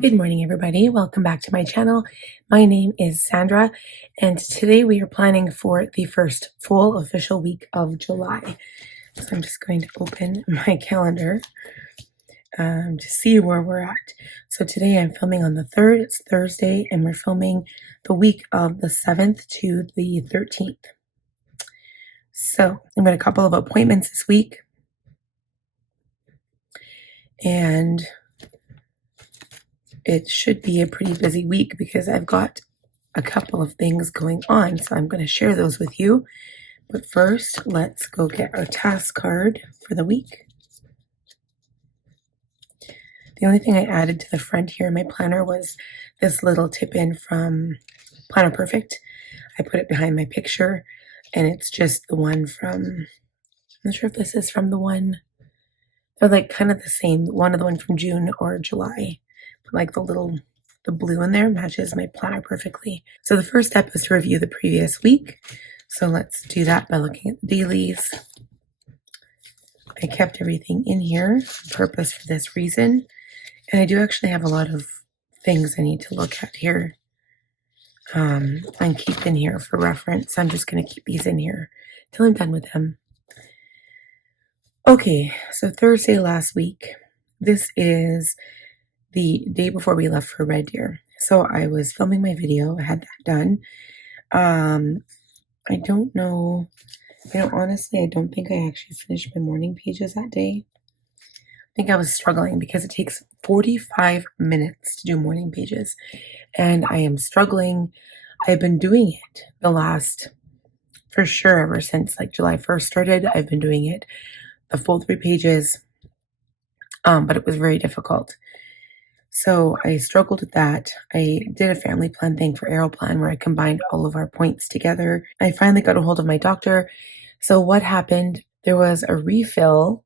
Good morning, everybody. Welcome back to my channel. My name is Sandra, and today we are planning for the first full official week of July. So I'm just going to open my calendar to see where we're at. So today I'm filming on the 3rd, it's Thursday, and we're filming the week of the 7th to the 13th. So I've got a couple of appointments this week, and it should be a pretty busy week because I've got a couple of things going on. So I'm going to share those with you. But first, let's go get our task card for the week. The only thing I added to the front here in my planner was this little tip in from Planner Perfect. I put it behind my picture, and it's just the one from, I'm not sure if this is from the one, they're like kind of the same, one of the one from June or July. But like the blue in there matches my planner perfectly. So the first step is to review the previous week. So let's do that by looking at the dailies. I kept everything in here on purpose for this reason. And I do actually have a lot of things I need to look at here and keep in here for reference. I'm just going to keep these in here till I'm done with them. Okay, so Thursday last week. This is the day before we left for Red Deer. So I was filming my video. I had that done. I don't know. Honestly, I don't think I actually finished my morning pages that day. I think I was struggling because it takes 45 minutes to do morning pages. And I am struggling. I've been doing it the last, for sure, ever since like July 1st started. I've been doing it the full 3 pages. But it was very difficult. So I struggled with that. I did a family plan thing for Aeroplan where I combined all of our points together. I finally got a hold of my doctor. So what happened, there was a refill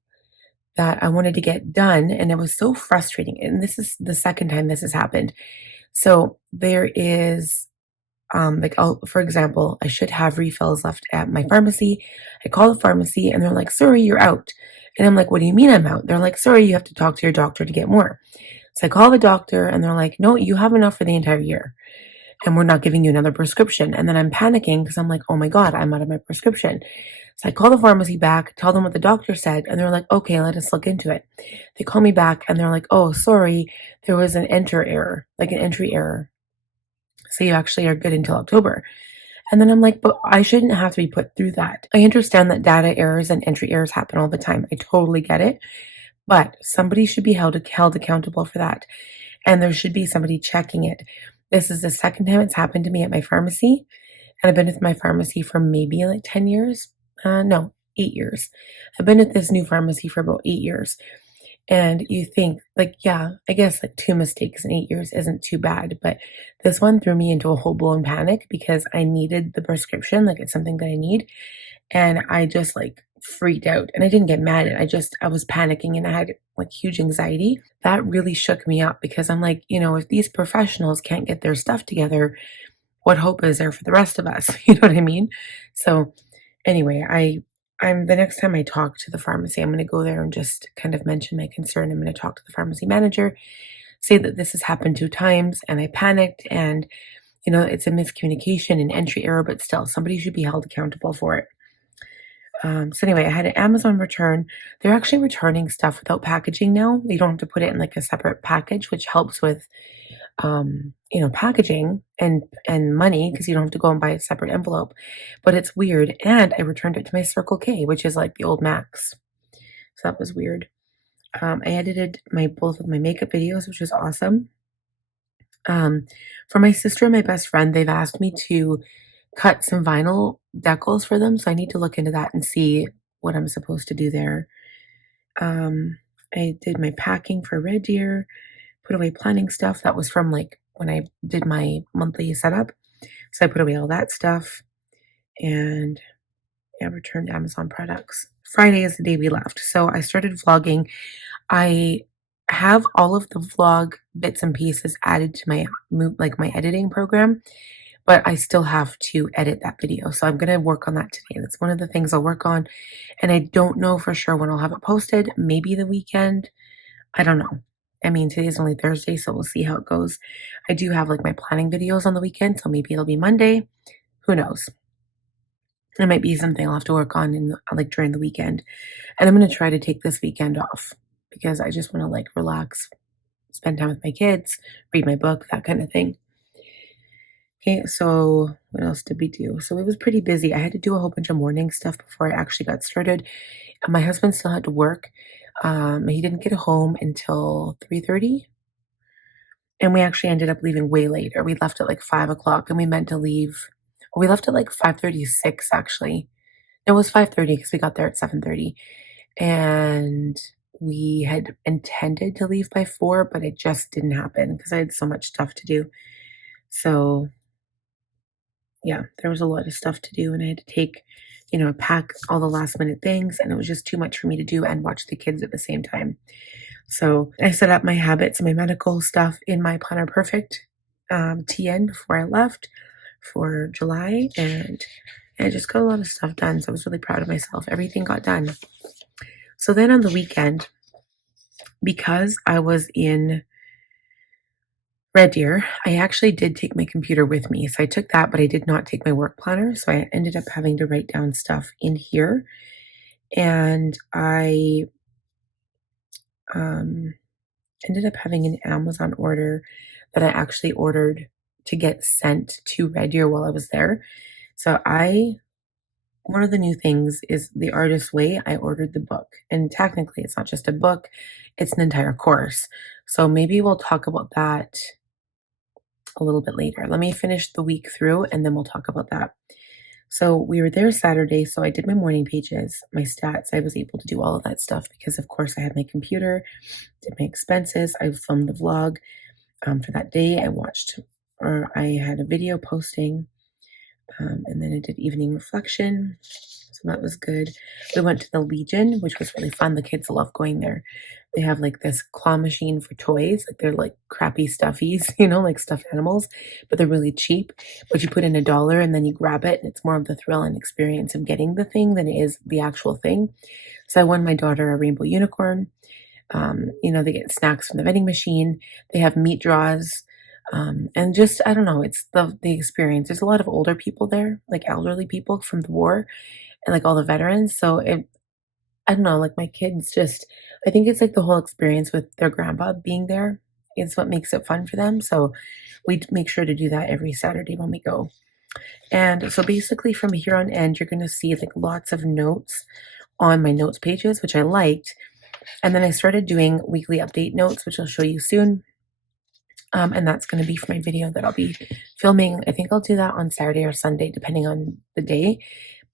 that I wanted to get done, and it was so frustrating. And this is the second time this has happened. So there is, for example, I should have refills left at my pharmacy. I call the pharmacy and they're like, sorry, you're out. And I'm like, what do you mean I'm out? They're like, sorry, you have to talk to your doctor to get more. So I call the doctor and they're like, no, you have enough for the entire year and we're not giving you another prescription. And then I'm panicking because I'm like, oh my God, I'm out of my prescription. So I call the pharmacy back, tell them what the doctor said, and they're like, okay, let us look into it. They call me back and they're like, oh, sorry, there was an entry error. So you actually are good until October. And then I'm like, but I shouldn't have to be put through that. I understand that data errors and entry errors happen all the time. I totally get it. But somebody should be held accountable for that. And there should be somebody checking it. This is the second time it's happened to me at my pharmacy. And I've been with my pharmacy for maybe like 10 years. No, 8 years. I've been at this new pharmacy for about 8 years. And you think like, yeah, I guess like 2 mistakes in 8 years isn't too bad. But this one threw me into a whole blown panic because I needed the prescription. Like it's something that I need. And I just like freaked out, and I didn't get mad. I was panicking and I had like huge anxiety. That really shook me up because I'm like, if these professionals can't get their stuff together, what hope is there for the rest of us? You know what I mean? So anyway, I'm the next time I talk to the pharmacy, I'm going to go there and just kind of mention my concern. I'm going to talk to the pharmacy manager, say that this has happened 2 times and I panicked and, it's a miscommunication and entry error, but still somebody should be held accountable for it. So anyway, I had an Amazon return. They're actually returning stuff without packaging now. You don't have to put it in like a separate package, which helps with, packaging and money because you don't have to go and buy a separate envelope. But it's weird. And I returned it to my Circle K, which is like the old Max. So that was weird. I edited both of my makeup videos, which was awesome. For my sister and my best friend, they've asked me to cut some vinyl decals for them, so I need to look into that and see what I'm supposed to do there. I did my packing for Red Deer, put away planning stuff that was from like when I did my monthly setup, so I put away all that stuff, and yeah, returned Amazon products. Friday is the day we left, so I started vlogging. I have all of the vlog bits and pieces added to my editing program, but I still have to edit that video. So I'm going to work on that today. That's one of the things I'll work on. And I don't know for sure when I'll have it posted. Maybe the weekend. I don't know. I mean, today's only Thursday, so we'll see how it goes. I do have like my planning videos on the weekend, so maybe it'll be Monday. Who knows? It might be something I'll have to work on like during the weekend. And I'm gonna try to take this weekend off because I just want to like relax, spend time with my kids, read my book, that kind of thing. Okay, so what else did we do? So it was pretty busy. I had to do a whole bunch of morning stuff before I actually got started. And my husband still had to work. He didn't get home until 3:30, and we actually ended up leaving way later. We left at like 5 o'clock, and we meant to leave. We left at like 5:36 actually. It was 5:30 because we got there at 7:30, and we had intended to leave by 4, but it just didn't happen because I had so much stuff to do. So yeah, there was a lot of stuff to do, and I had to pack all the last minute things, and it was just too much for me to do and watch the kids at the same time. So I set up my habits and my medical stuff in my Planner Perfect TN before I left for July, and I just got a lot of stuff done. So I was really proud of myself. Everything got done. So then on the weekend, because I was in Red Deer, I actually did take my computer with me. So I took that, but I did not take my work planner. So I ended up having to write down stuff in here. And I ended up having an Amazon order that I actually ordered to get sent to Red Deer while I was there. So one of the new things is the Artist's Way. I ordered the book, and technically it's not just a book, it's an entire course. So maybe we'll talk about that a little bit later. Let me finish the week through and then we'll talk about that. So we were there Saturday, so I did my morning pages, my stats. I was able to do all of that stuff because, of course, I had my computer, did my expenses. I filmed the vlog for that day. I had a video posting, and then I did evening reflection. So that was good. We went to the Legion, which was really fun. The kids love going there. They have like this claw machine for toys. Like they're like crappy stuffies, like stuffed animals, but they're really cheap. But you put in $1 and then you grab it, and it's more of the thrill and experience of getting the thing than it is the actual thing. So I won my daughter a rainbow unicorn. They get snacks from the vending machine. They have meat draws. And just, I don't know, it's the experience. There's a lot of older people there, like elderly people from the war and like all the veterans. So I don't know, like my kids I think it's like the whole experience with their grandpa being there is what makes it fun for them. So we make sure to do that every Saturday when we go. And so basically from here on end, you're going to see like lots of notes on my notes pages, which I liked. And then I started doing weekly update notes, which I'll show you soon. And that's going to be for my video that I'll be filming. I think I'll do that on Saturday or Sunday, depending on the day.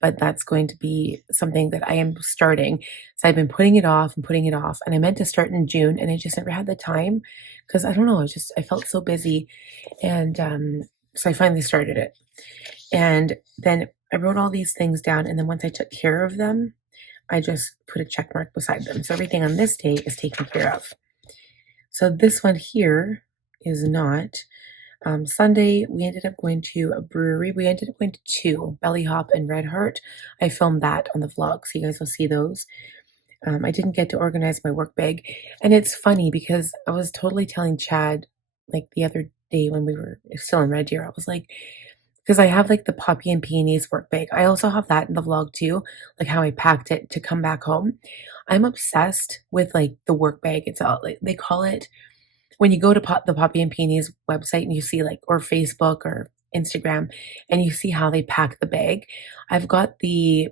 But that's going to be something that I am starting. So I've been putting it off and putting it off. And I meant to start in June, and I just never had the time because I don't know, I felt so busy. And so I finally started it. And then I wrote all these things down. And then once I took care of them, I just put a check mark beside them. So everything on this day is taken care of. So this one here is not. Sunday, we ended up going to a brewery. We ended up going to two, Belly Hop and Red Heart. I filmed that on the vlog, so you guys will see those. I didn't get to organize my work bag. And it's funny because I was totally telling Chad, like the other day when we were still in Red Deer, I was like, because I have like the Poppy and Peonies work bag. I also have that in the vlog too, like how I packed it to come back home. I'm obsessed with like the work bag. It's all like they call it when you go to the Poppy and Peonies website and you see like, or Facebook or Instagram, and you see how they pack the bag. I've got the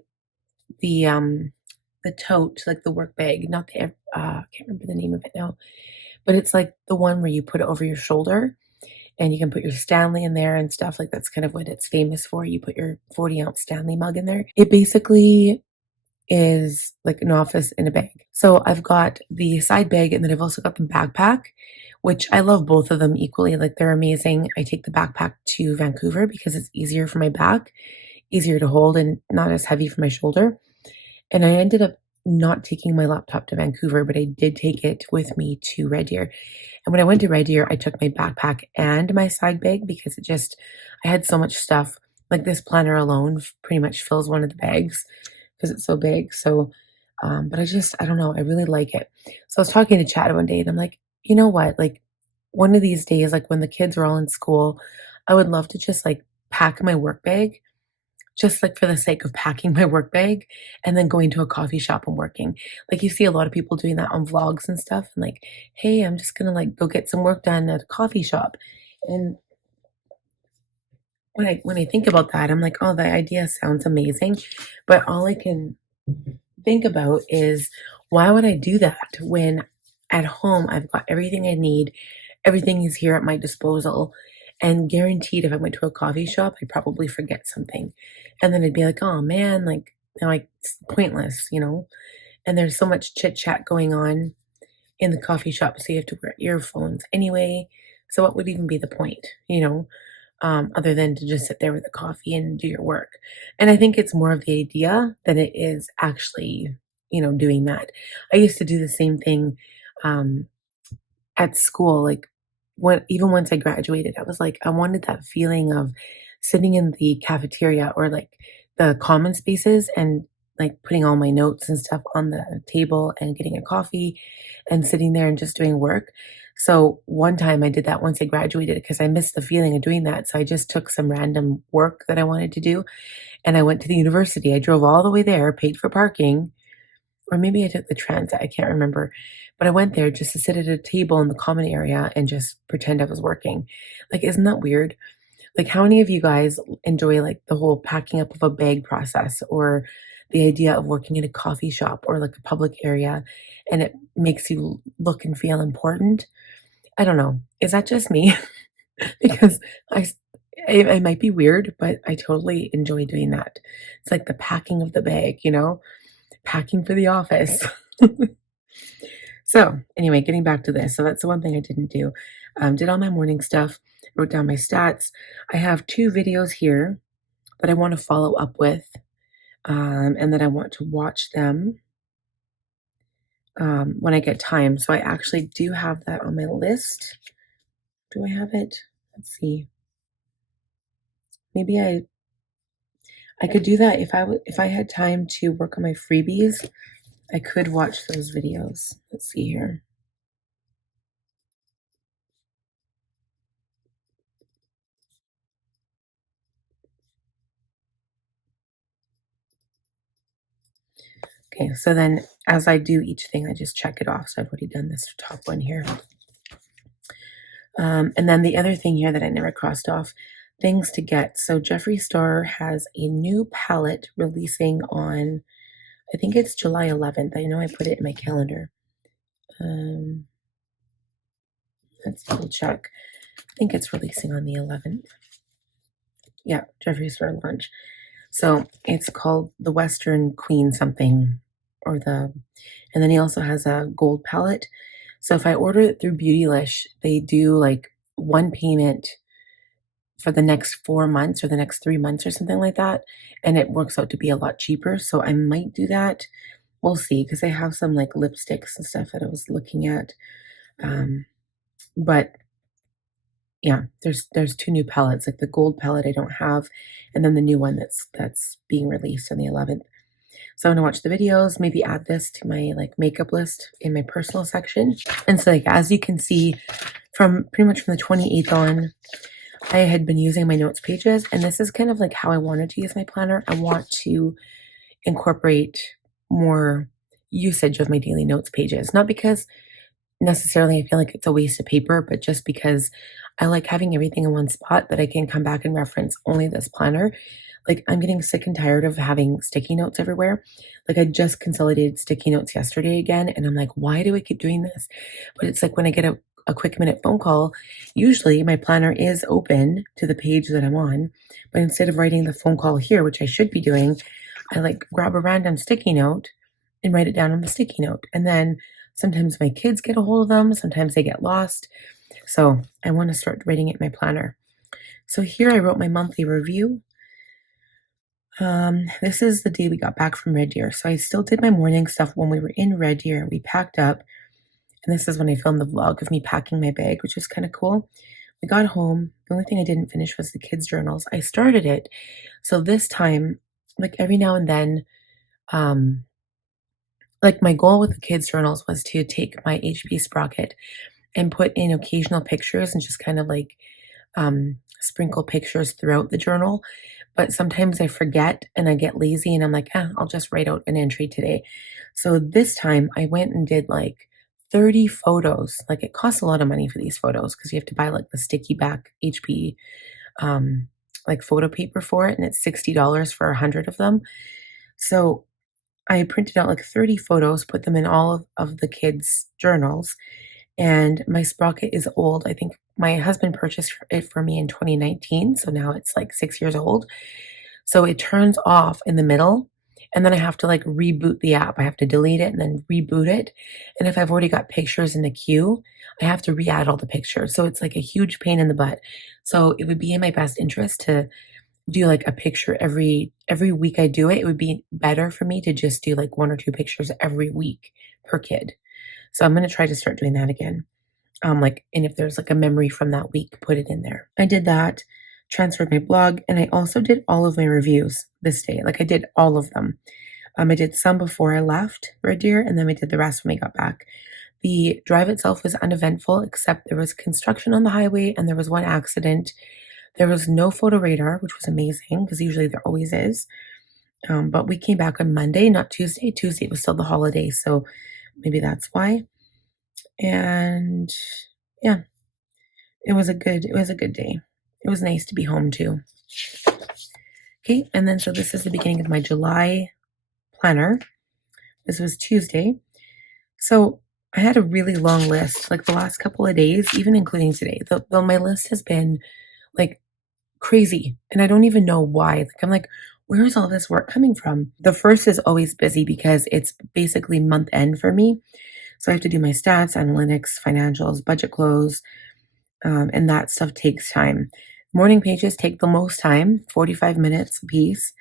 tote, like the work bag, not the, I can't remember the name of it now, but it's like the one where you put it over your shoulder and you can put your Stanley in there and stuff. Like that's kind of what it's famous for. You put your 40-ounce Stanley mug in there. It basically is like an office in a bag. So I've got the side bag, and then I've also got the backpack, which I love both of them equally. Like they're amazing. I take the backpack to Vancouver because it's easier for my back, easier to hold, and not as heavy for my shoulder. And I ended up not taking my laptop to Vancouver, but I did take it with me to Red Deer. And when I went to Red Deer, I took my backpack and my side bag because I had so much stuff. Like this planner alone pretty much fills one of the bags because it's so big. So, but I don't know. I really like it. So I was talking to Chad one day and I'm like, you know what? Like one of these days, like when the kids are all in school, I would love to just like pack my work bag, just like for the sake of packing my work bag and then going to a coffee shop and working. Like you see a lot of people doing that on vlogs and stuff and like, hey, I'm just gonna like go get some work done at a coffee shop. And when I think about that, I'm like, oh, the idea sounds amazing. But all I can think about is why would I do that when at home I've got everything I need, everything is here at my disposal, and guaranteed if I went to a coffee shop, I'd probably forget something. And then I'd be like, oh man, like now it's pointless, you know? And there's so much chit chat going on in the coffee shop, so you have to wear earphones anyway. So what would even be the point, you know? Other than to just sit there with a coffee and do your work. And I think it's more of the idea than it is actually, doing that. I used to do the same thing um, at school. Like when even once I graduated, I was like, I wanted that feeling of sitting in the cafeteria or like the common spaces and like putting all my notes and stuff on the table and getting a coffee and sitting there and just doing work. So one time I did that once I graduated because I missed the feeling of doing that. So I just took some random work that I wanted to do and I went to the university. I drove all the way there, paid for parking, or maybe I took the transit, I can't remember. But I went there just to sit at a table in the common area and just pretend I was working. Like, isn't that weird? Like, how many of you guys enjoy like the whole packing up of a bag process or the idea of working in a coffee shop or like a public area and it makes you look and feel important? I don't know. Is that just me? Because I, s- I might be weird, but I totally enjoy doing that. It's like the packing of the bag, packing for the office. So, anyway, getting back to this. So, that's the one thing I didn't do. Did all my morning stuff, wrote down my stats. I have two videos here that I want to follow up with, and that I want to watch them when I get time. So, I actually do have that on my list. Do I have it? Let's see. Maybe I could do that if I had time to work on my freebies. I could watch those videos. Let's see here. Okay, so then as I do each thing, I just check it off. So I've already done this top one here. And then the other thing here that I never crossed off, things to get. So Jeffree Star has a new palette releasing on, I think it's July 11th. I know I put it in my calendar. Um, let's double check. I think it's releasing on the 11th. Yeah, Jeffree Star launch. So it's called the Western Queen something, and then he also has a gold palette. So if I order it through Beautylish, they do like one payment for the next 4 months or the next 3 months or something like that. And it works out to be a lot cheaper. So I might do that. We'll see, because I have some like lipsticks and stuff that I was looking at. But yeah, there's two new palettes, like the gold palette I don't have, and then the new one that's being released on the 11th. So I'm gonna watch the videos, maybe add this to my like makeup list in my personal section. And so like as you can see from pretty much from the 28th on, I had been using my notes pages, and this is kind of like how I wanted to use my planner. I want to incorporate more usage of my daily notes pages, not because necessarily I feel like it's a waste of paper, but just because I like having everything in one spot that I can come back and reference only this planner. Like I'm getting sick and tired of having sticky notes everywhere. Like I just consolidated sticky notes yesterday again, and I'm like, why do I keep doing this? But it's like when I get a quick minute phone call, usually my planner is open to the page that I'm on, but instead of writing the phone call here, which I should be doing, I like grab a random sticky note and write it down on the sticky note. And then sometimes my kids get a hold of them, sometimes they get lost. So I want to start writing it in my planner. So here I wrote my monthly review. This is the day we got back from Red Deer. So I still did my morning stuff when we were in Red Deer. We packed up, and this is when I filmed the vlog of me packing my bag, which was kind of cool. We got home. The only thing I didn't finish was the kids' journals. I started it. So this time, like every now and then, like my goal with the kids' journals was to take my HP Sprocket and put in occasional pictures and just kind of like sprinkle pictures throughout the journal. But sometimes I forget and I get lazy and I'm like, I'll just write out an entry today. So this time I went and did like 30 photos. Like it costs a lot of money for these photos because you have to buy like the sticky back HP um, like photo paper for it, and it's $60 for 100 of them. So I printed out like 30 photos, put them in all of the kids' journals, and my sprocket is old. I think my husband purchased it for me in 2019, so now it's like 6 years old. So it turns off in the middle, and then I have to like reboot the app. I have to delete it and then reboot it. And if I've already got pictures in the queue, I have to re-add all the pictures. So it's like a huge pain in the butt. So it would be in my best interest to do like a picture every week I do it. It would be better for me to just do like 1 or 2 pictures every week per kid. So I'm gonna try to start doing that again. And if there's like a memory from that week, put it in there. I did that, transferred my blog, and I also did all of my reviews this day. Like I did all of them. I did some before I left Red Deer, and then I did the rest when I got back. The drive itself was uneventful, except there was construction on the highway and there was one accident. There was no photo radar, which was amazing because usually there always is. But we came back on Monday, not Tuesday. Tuesday was still the holiday, so maybe that's why. And yeah, it was a good day. It was nice to be home too. Okay, and then so this is the beginning of my July planner. This was Tuesday. So I had a really long list, like the last couple of days, even including today. Though my list has been like crazy, and I don't even know why. Like I'm like, where is all this work coming from? The first is always busy because it's basically month end for me. So I have to do my stats, analytics, financials, budget close, and that stuff takes time. Morning pages take the most time, 45 minutes a piece.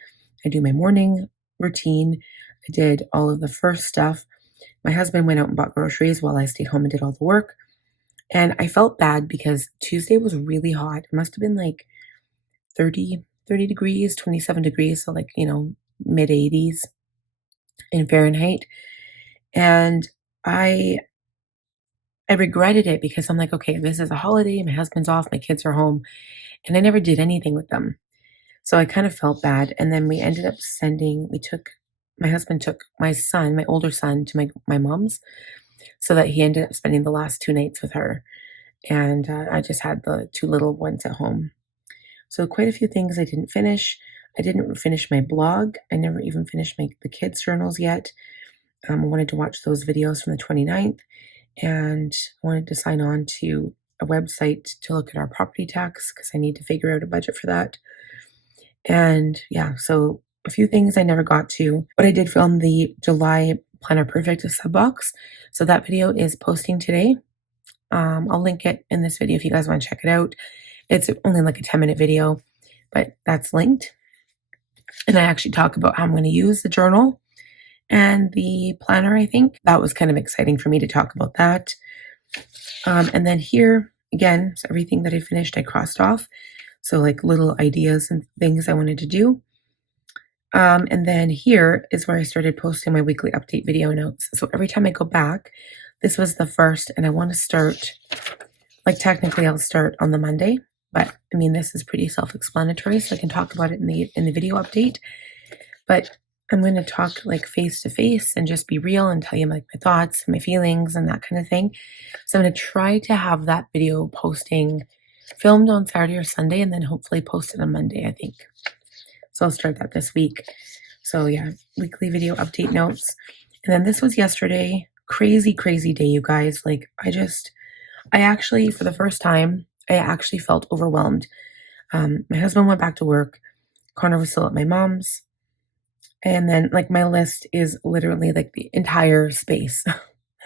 I do my morning routine. I did all of the first stuff. My husband went out and bought groceries while I stayed home and did all the work. And I felt bad because Tuesday was really hot. It must have been like 30 degrees, 27 degrees. So like, mid 80s in Fahrenheit. And I regretted it because I'm like, okay, this is a holiday. My husband's off. My kids are home. And I never did anything with them. So I kind of felt bad. And then my husband took my son, my older son, to my mom's so that he ended up spending the last 2 nights with her. And I just had the 2 little ones at home. So quite a few things I didn't finish. I didn't finish my blog. I never even finished the kids' journals yet. I wanted to watch those videos from the 29th, and I wanted to sign on to a website to look at our property tax because I need to figure out a budget for that. And yeah, so a few things I never got to, but I did film the July Planner Perfect sub box. So that video is posting today. I'll link it in this video if you guys want to check it out. It's only like a 10-minute video, but that's linked. And I actually talk about how I'm going to use the journal and the planner, I think. That was kind of exciting for me to talk about that. And then here, again, so everything that I finished, I crossed off. So like little ideas and things I wanted to do. And then here is where I started posting my weekly update video notes. So every time I go back, this was the first, and I want to start, like technically I'll start on the Monday, but I mean, this is pretty self-explanatory, so I can talk about it in the video update. But I'm going to talk like face to face and just be real and tell you like my thoughts, my feelings, and that kind of thing. So I'm going to try to have that video posting filmed on Saturday or Sunday, and then hopefully posted on Monday, I think. So I'll start that this week. So yeah, weekly video update notes. And then this was yesterday. Crazy, crazy day, you guys. Like I actually, for the first time, I actually felt overwhelmed. My husband went back to work. Connor was still at my mom's. And then like my list is literally like the entire space.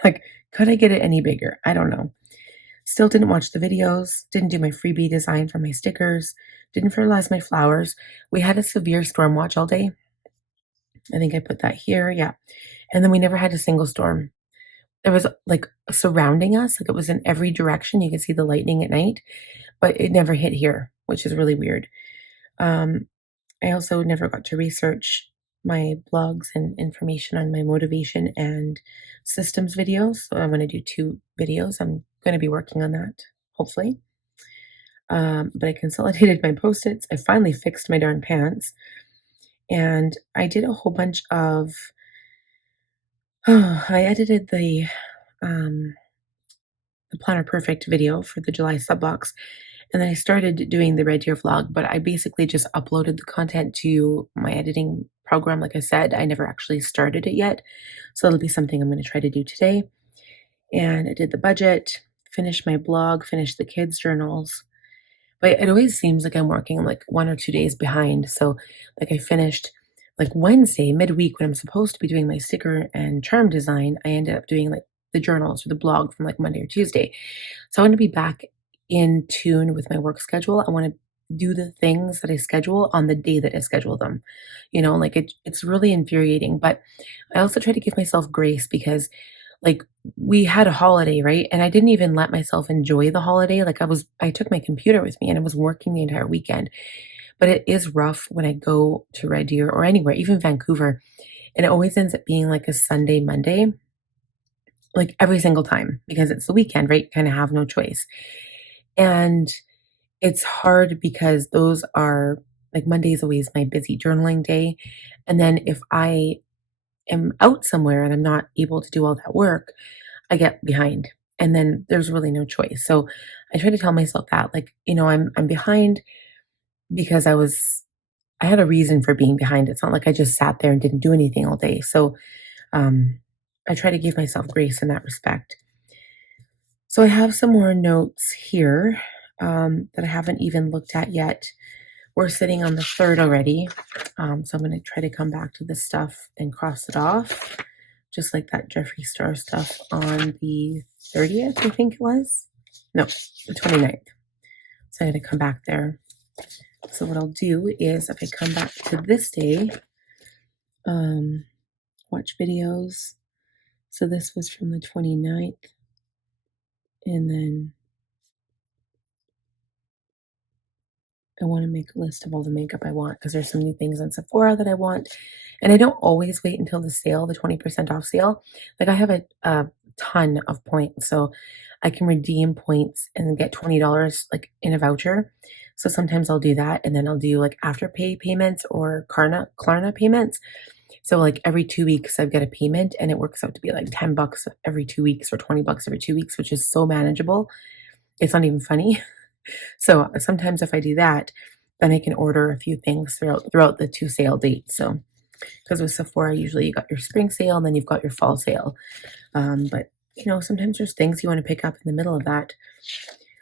Like, could I get it any bigger? I don't know. Still didn't watch the videos, didn't do my freebie design for my stickers, didn't fertilize my flowers. We had a severe storm watch all day. I think I put that here, yeah. And then we never had a single storm. There was like surrounding us, like it was in every direction. You could see the lightning at night, but it never hit here, which is really weird. I also never got to research my blogs and information on my motivation and systems videos. So I'm going to do 2 videos. I'm going to be working on that, hopefully. But I consolidated my post-its. I finally fixed my darn pants. And I did a whole bunch of, I edited the Planner Perfect video for the July sub box. And then I started doing the Red Deer vlog, but I basically just uploaded the content to my editing program. Like I said, I never actually started it yet. So it'll be something I'm going to try to do today. And I did the budget, finished my blog, finished the kids' journals. But it always seems like I'm working like 1 or 2 days behind. So, like, I finished like Wednesday, midweek, when I'm supposed to be doing my sticker and charm design. I ended up doing like the journals or the blog from like Monday or Tuesday. So, I want to be back in tune with my work schedule. I want to do the things that I schedule on the day that I schedule them. Like it's really infuriating. But I also try to give myself grace because like we had a holiday, right? And I didn't even let myself enjoy the holiday. Like I took my computer with me and I was working the entire weekend. But it is rough when I go to Red Deer or anywhere, even Vancouver. And it always ends up being like a Sunday, Monday, like every single time because it's the weekend, right? Kind of have no choice. And it's hard because those are like Monday is always my busy journaling day. And then if I am out somewhere and I'm not able to do all that work, I get behind. And then there's really no choice. So I try to tell myself that, like, I'm behind because I had a reason for being behind. It's not like I just sat there and didn't do anything all day. So um I try to give myself grace in that respect. So I have some more notes here that I haven't even looked at yet. We're sitting on the 3rd already. So I'm going to try to come back to this stuff and cross it off, just like that Jeffree Star stuff on the 30th, I think it was. No, the 29th. So I'm going to come back there. So what I'll do is if I come back to this day, watch videos. So this was from the 29th. And then I want to make a list of all the makeup I want because there's some new things on Sephora that I want. And I don't always wait until the sale, the 20% off sale. Like I have a ton of points. So I can redeem points and get $20 like in a voucher. So sometimes I'll do that. And then I'll do like Afterpay payments or Klarna payments. So like every 2 weeks I've got a payment and it works out to be like $10 every 2 weeks or $20 every 2 weeks, which is so manageable. It's not even funny. So sometimes if I do that, then I can order a few things throughout the 2 sale dates. So because with Sephora, usually you got your spring sale and then you've got your fall sale. But sometimes there's things you want to pick up in the middle of that.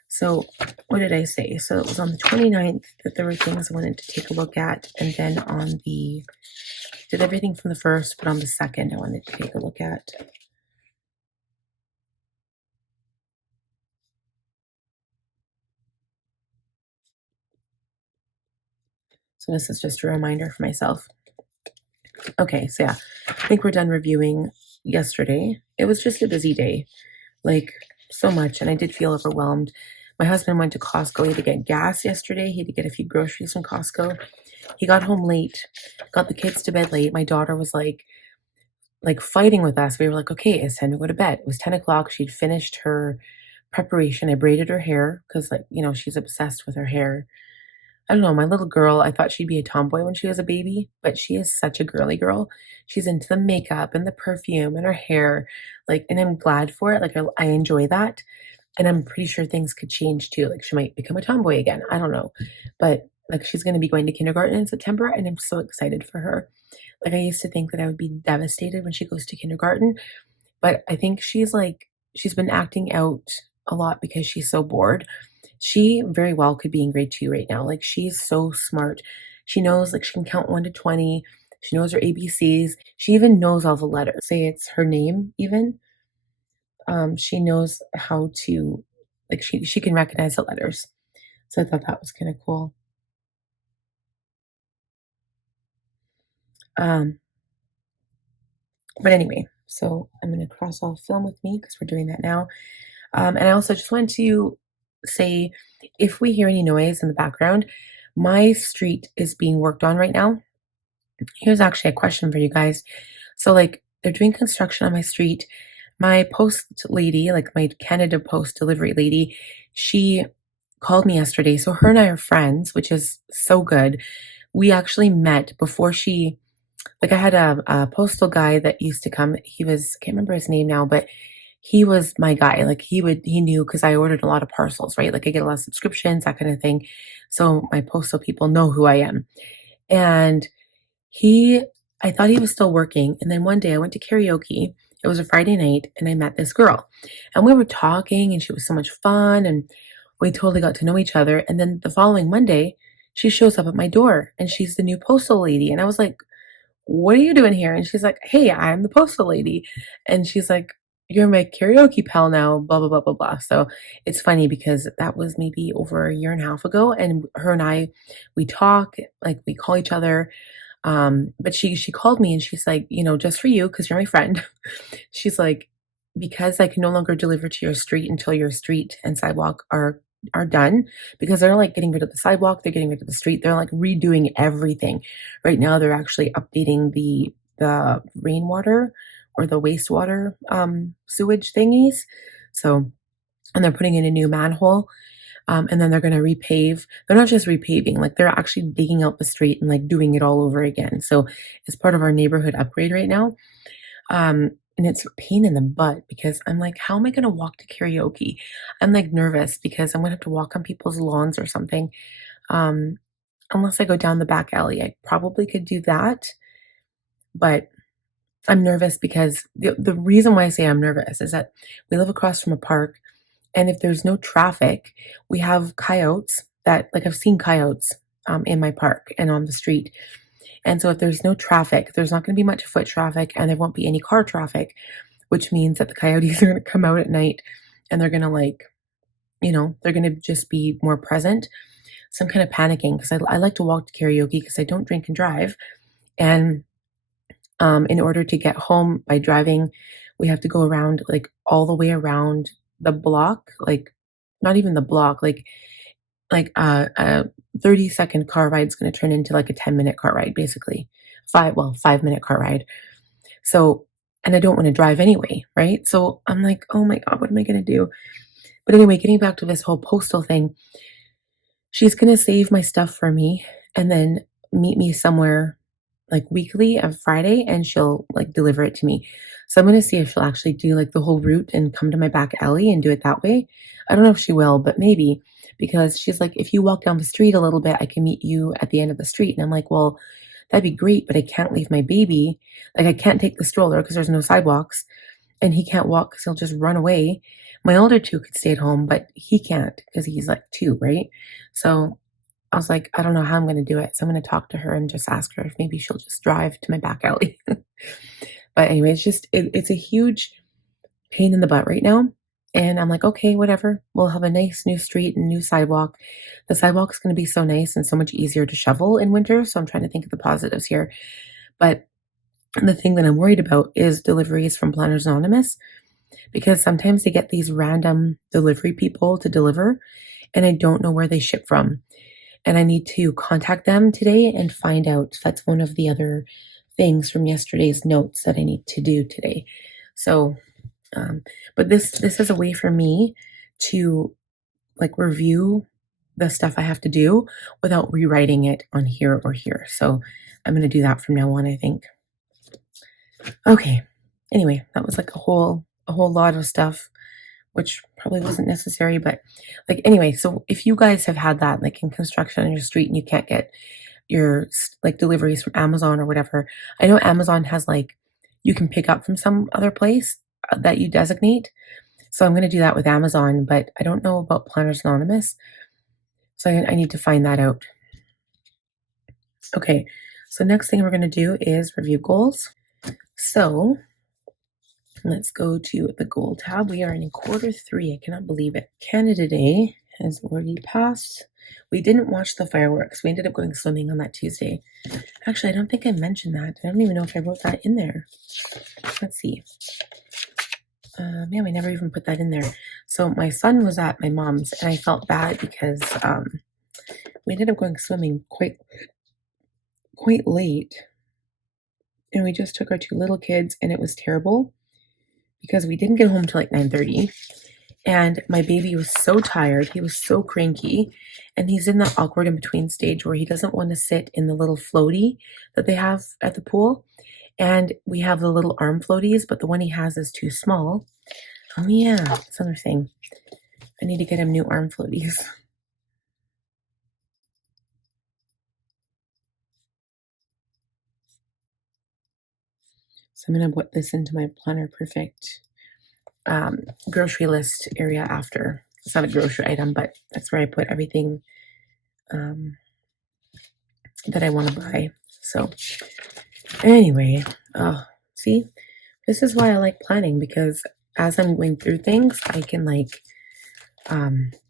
So what did I say? So it was on the 29th that there were things I wanted to take a look at. And then did everything from the 1st, but on the 2nd I wanted to take a look at. So this is just a reminder for myself. Okay, so yeah, I think we're done reviewing yesterday. It was just a busy day, like so much, and I did feel overwhelmed. My husband went to Costco. He had to get gas yesterday. He had to get a few groceries from Costco. He got home late, got the kids to bed late. My daughter was like fighting with us. We were like, okay, it's time to go to bed. It was 10 o'clock. She'd finished her preparation. I braided her hair because she's obsessed with her hair. I don't know, my little girl, I thought she'd be a tomboy when she was a baby, but she is such a girly girl. She's into the makeup and the perfume and her hair, and I'm glad for it. Like, I enjoy that. And I'm pretty sure things could change too. Like, she might become a tomboy again. I don't know. But, like, she's going to be going to kindergarten in September, and I'm so excited for her. Like, I used to think that I would be devastated when she goes to kindergarten, but I think she's been acting out a lot because she's so bored. She very well could be in grade 2 right now. Like, she's so smart. She knows, like, she can count 1 to 20. She knows her ABCs. She even knows all the letters. Say it's her name even. She knows how to, like, she can recognize the letters. So I thought that was kind of cool. Um, but anyway, so I'm going to cross off film with me because we're doing that now. And I also just wanted to say, if we hear any noise in the background, my street is being worked on right now. Here's actually a question for you guys. So, like, they're doing construction on my street. My post lady, like my Canada Post delivery lady, she called me yesterday. So, her and I are friends, which is so good. We actually met before she, like, I had a postal guy that used to come. He was, I can't remember his name now, but he was my guy. Like, he knew because I ordered a lot of parcels, right? Like, I get a lot of subscriptions, that kind of thing. So, my postal people know who I am. And he I thought he was still working, and then one day I went to karaoke. It was a Friday night, and I met this girl. And we were talking, and she was so much fun, and we totally got to know each other. And then the following Monday, she shows up at my door, and she's the new postal lady. And I was like, "What are you doing here?" And she's like, "Hey, I'm the postal lady." And she's like, "You're my karaoke pal now, blah, blah, blah, blah, blah." So it's funny because that was maybe over a year and a half ago. And her and I, we talk, like we call each other, but she called me and she's like, just for you, because you're my friend. She's like, because I can no longer deliver to your street until your street and sidewalk are done, because they're like getting rid of the sidewalk, they're getting rid of the street, they're like redoing everything. Right now they're actually updating the rainwater or the wastewater sewage thingies. So, and they're putting in a new manhole, and then they're going to repave. They're not just repaving, like they're actually digging out the street and like doing it all over again. So it's part of our neighborhood upgrade right now. And it's a pain in the butt because I'm like, how am I going to walk to karaoke? I'm like nervous because I'm going to have to walk on people's lawns or something. Um, Unless I go down the back alley, I probably could do that. But I'm nervous because the reason why I say I'm nervous is that we live across from a park. And if there's no traffic, we have coyotes that, like, I've seen coyotes in my park and on the street. And so if there's no traffic, there's not going to be much foot traffic and there won't be any car traffic, which means that the coyotes are going to come out at night and they're going to, like, they're going to just be more present. So I'm kind of panicking because I like to walk to karaoke because I don't drink and drive. And in order to get home by driving, we have to go around, like, all the way around the block, like not even the block, like a 30-second car ride is going to turn into like a 10-minute car ride, basically. 5-minute car ride. So, and I don't want to drive anyway, right? So I'm like, oh my God, what am I going to do? But anyway, getting back to this whole postal thing, she's going to save my stuff for me and then meet me somewhere like weekly on Friday and she'll like deliver it to me. So I'm going to see if she'll actually do like the whole route and come to my back alley and do it that way. I don't know if she will, but maybe, because she's like, if you walk down the street a little bit, I can meet you at the end of the street. And I'm like, well, that'd be great, but I can't leave my baby. Like, I can't take the stroller because there's no sidewalks, and he can't walk because he'll just run away. My older two could stay at home, but he can't because he's like two, right? So I was like, I don't know how I'm going to do it. So I'm going to talk to her and just ask her if maybe she'll just drive to my back alley. But anyway, it's a huge pain in the butt right now. And I'm like, okay, whatever. We'll have a nice new street and new sidewalk. The sidewalk is going to be so nice and so much easier to shovel in winter. So I'm trying to think of the positives here. But the thing that I'm worried about is deliveries from Planners Anonymous, because sometimes they get these random delivery people to deliver, and I don't know where they ship from. And I need to contact them today and find out. That's one of the other things from yesterday's notes that I need to do today. So, but this is a way for me to like review the stuff I have to do without rewriting it on here or here. So I'm going to do that from now on, I think. Okay. Anyway, that was like a whole lot of stuff, which probably wasn't necessary, but like, anyway, so if you guys have had that, like in construction on your street and you can't get your like deliveries from Amazon or whatever, I know Amazon has like, you can pick up from some other place that you designate. So I'm going to do that with Amazon, but I don't know about Planners Anonymous. So I need to find that out. Okay. So next thing we're going to do is review goals. So let's go to the goal tab. We are in Q3. I cannot believe it. Canada Day has already passed. We didn't watch the fireworks. We ended up going swimming on that Tuesday. Actually, I don't think I mentioned that. I don't even know if I wrote that in there. Let's see. Man, we never even put that in there. So my son was at my mom's, and I felt bad because we ended up going swimming quite late. and we just took our two little kids, and it was terrible because we didn't get home till like 9:30. And my baby was so tired. He was so cranky. And he's in that awkward in between stage where he doesn't want to sit in the little floaty that they have at the pool. And we have the little arm floaties, but the one he has is too small. Oh, yeah, that's another thing. I need to get him new arm floaties. So I'm going to put this into my Planner Perfect grocery list area after. It's not a grocery item, but that's where I put everything that I want to buy. So anyway, see, this is why I like planning, because as I'm going through things, I can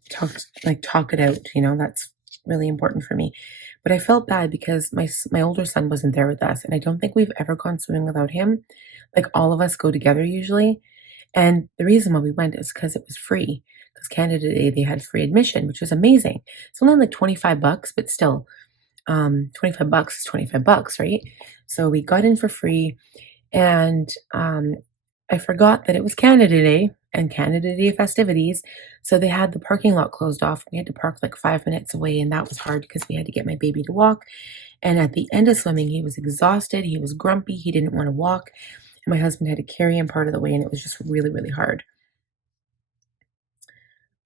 talk it out. That's really important for me. But I felt bad because my older son wasn't there with us, and I don't think we've ever gone swimming without him. Like, all of us go together usually, and the reason why we went is because it was free. Because Canada Day, they had free admission, which was amazing. It's only like $25, but still, $25 is $25, right? So we got in for free, and I forgot that it was Canada Day and Canada Day festivities. So they had the parking lot closed off. We had to park like 5 minutes away, and that was hard because we had to get my baby to walk. And at the end of swimming, he was exhausted. He was grumpy. He didn't want to walk. And my husband had to carry him part of the way, and it was just really, really hard.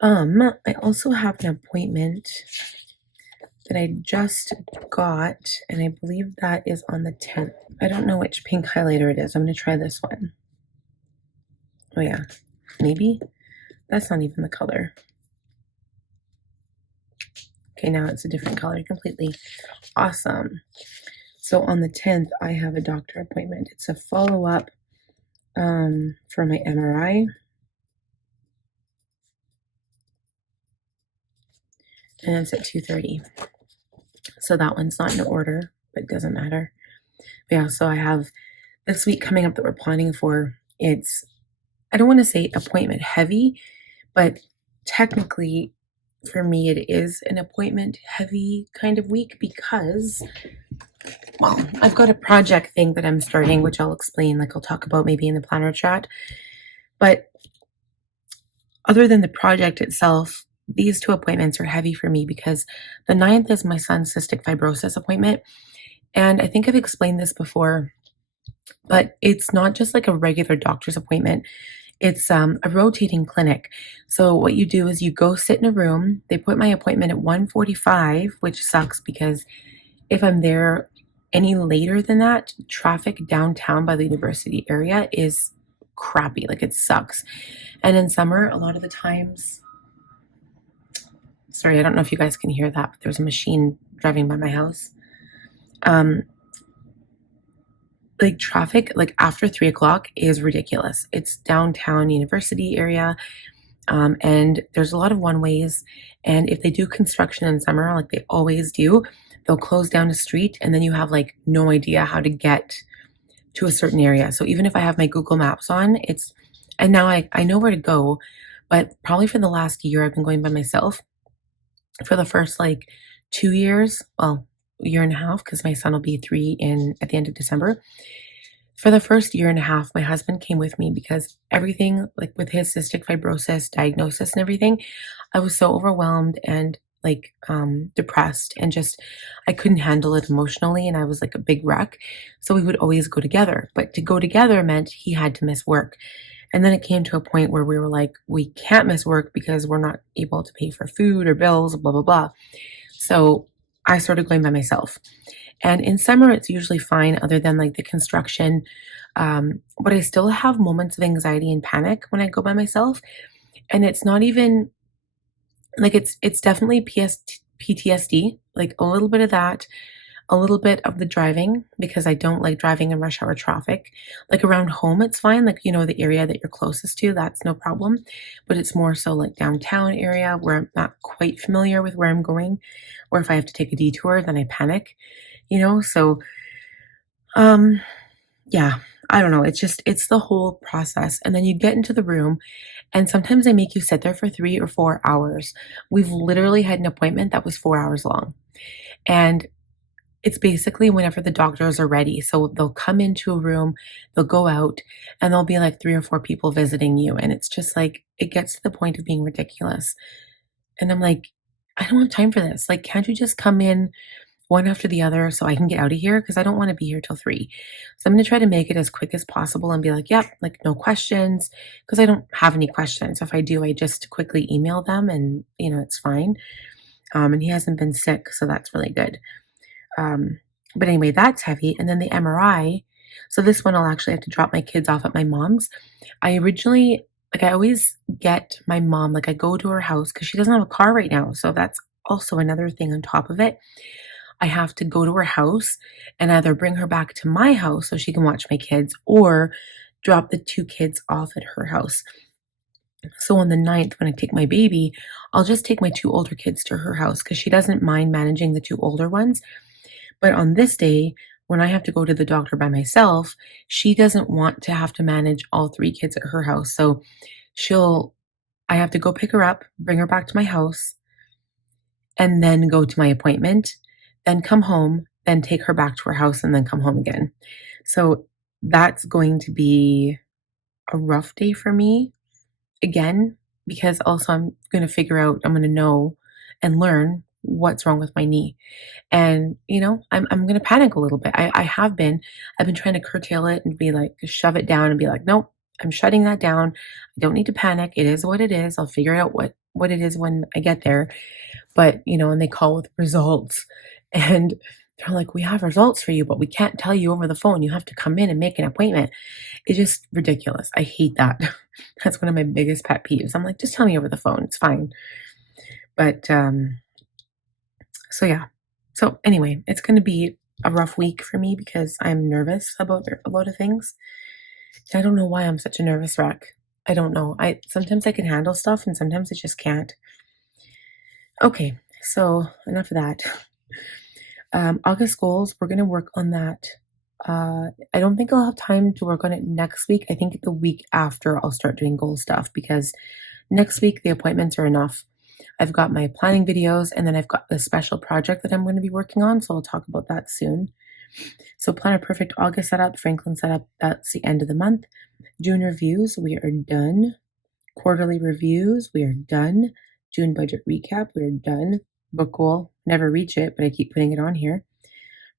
I also have an appointment that I just got, and I believe that is on the 10th. I don't know which pink highlighter it is. I'm going to try this one. Oh yeah, maybe? That's not even the color. Okay, now it's a different color completely. Awesome. So on the 10th, I have a doctor appointment. It's a follow-up for my MRI. And it's at 2:30. So that one's not in order, but it doesn't matter. But yeah, so I have this week coming up that we're planning for. It's, I don't want to say appointment heavy, but technically for me it is an appointment heavy kind of week because, well, I've got a project thing that I'm starting, which I'll explain, like I'll talk about maybe in the planner chat. But other than the project itself, these two appointments are heavy for me because the 9th is my son's cystic fibrosis appointment. And I think I've explained this before, but it's not just like a regular doctor's appointment. It's a rotating clinic. So what you do is you go sit in a room. They put my appointment at 1:45, which sucks because if I'm there any later than that, traffic downtown by the university area is crappy. Like, it sucks. And in summer, a lot of the times, sorry, I don't know if you guys can hear that, but there's a machine driving by my house. Like, traffic, like after 3 o'clock is ridiculous. It's downtown university area. And there's a lot of one ways. And if they do construction in summer, like they always do, they'll close down a street and then you have like no idea how to get to a certain area. So even if I have my Google Maps on, and now I know where to go, but probably for the last year, I've been going by myself. For the first like 2 years, well, year and a half, because my son will be 3 at the end of December. For the first year and a half, my husband came with me because everything, like with his cystic fibrosis diagnosis and everything, I was so overwhelmed and like depressed and just, I couldn't handle it emotionally, and I was like a big wreck. So we would always go together. But to go together meant he had to miss work. And then it came to a point where we were like, we can't miss work because we're not able to pay for food or bills, blah, blah, blah. So I started going by myself. And in summer, it's usually fine other than like the construction. But I still have moments of anxiety and panic when I go by myself. And it's not even like, it's definitely PTSD, like a little bit of that, a little bit of the driving, because I don't like driving in rush hour traffic. Like around home, it's fine. Like, the area that you're closest to, that's no problem. But it's more so like downtown area where I'm not quite familiar with where I'm going. Or if I have to take a detour, then I panic, So, yeah, I don't know. It's the whole process. And then you get into the room, and sometimes they make you sit there for 3 or 4 hours. We've literally had an appointment that was 4 hours long. And It's basically whenever the doctors are ready. So they'll come into a room, they'll go out, and there'll be like 3 or 4 people visiting you, and it's just like it gets to the point of being ridiculous. And I'm like, "I don't have time for this. Like, can't you just come in one after the other so I can get out of here? Because I don't wanna be here till 3." So I'm gonna try to make it as quick as possible and be like, "Yep," like, "no questions," because I don't have any questions. If I do, I just quickly email them and, it's fine. And he hasn't been sick, so that's really good. Um, but anyway, that's heavy. And then the MRI. So this one I'll actually have to drop my kids off at my mom's. I originally, like, I always get my mom, like, I go to her house because she doesn't have a car right now. So that's also another thing on top of it. I have to go to her house and either bring her back to my house so she can watch my kids or drop the 2 kids off at her house. So on the 9th, when I take my baby, I'll just take my 2 older kids to her house because she doesn't mind managing the 2 older ones. But on this day, when I have to go to the doctor by myself, she doesn't want to have to manage all 3 kids at her house. So she'll I have to go pick her up, bring her back to my house, and then go to my appointment, then come home, then take her back to her house, and then come home again. So that's going to be a rough day for me again, because also I'm going to know and learn what's wrong with my knee. And, I'm gonna panic a little bit. I have been. I've been trying to curtail it and be like, shove it down and be like, nope, I'm shutting that down. I don't need to panic. It is what it is. I'll figure out what it is when I get there. But, and they call with results and they're like, we have results for you, but we can't tell you over the phone. You have to come in and make an appointment. It's just ridiculous. I hate that. That's one of my biggest pet peeves. I'm like, just tell me over the phone. It's fine. But so yeah. So anyway, it's going to be a rough week for me because I'm nervous about a lot of things. I don't know why I'm such a nervous wreck. I don't know. I sometimes I can handle stuff and sometimes I just can't. Okay, so enough of that. August goals, we're going to work on that. I don't think I'll have time to work on it next week. I think the week after I'll start doing goal stuff because next week the appointments are enough. I've got my planning videos and then I've got the special project that I'm going to be working on. So I'll talk about that soon. So Planner Perfect August setup, Franklin setup, that's the end of the month. June reviews, we are done. Quarterly reviews, we are done. June budget recap, we are done. Book goal, never reach it, but I keep putting it on here.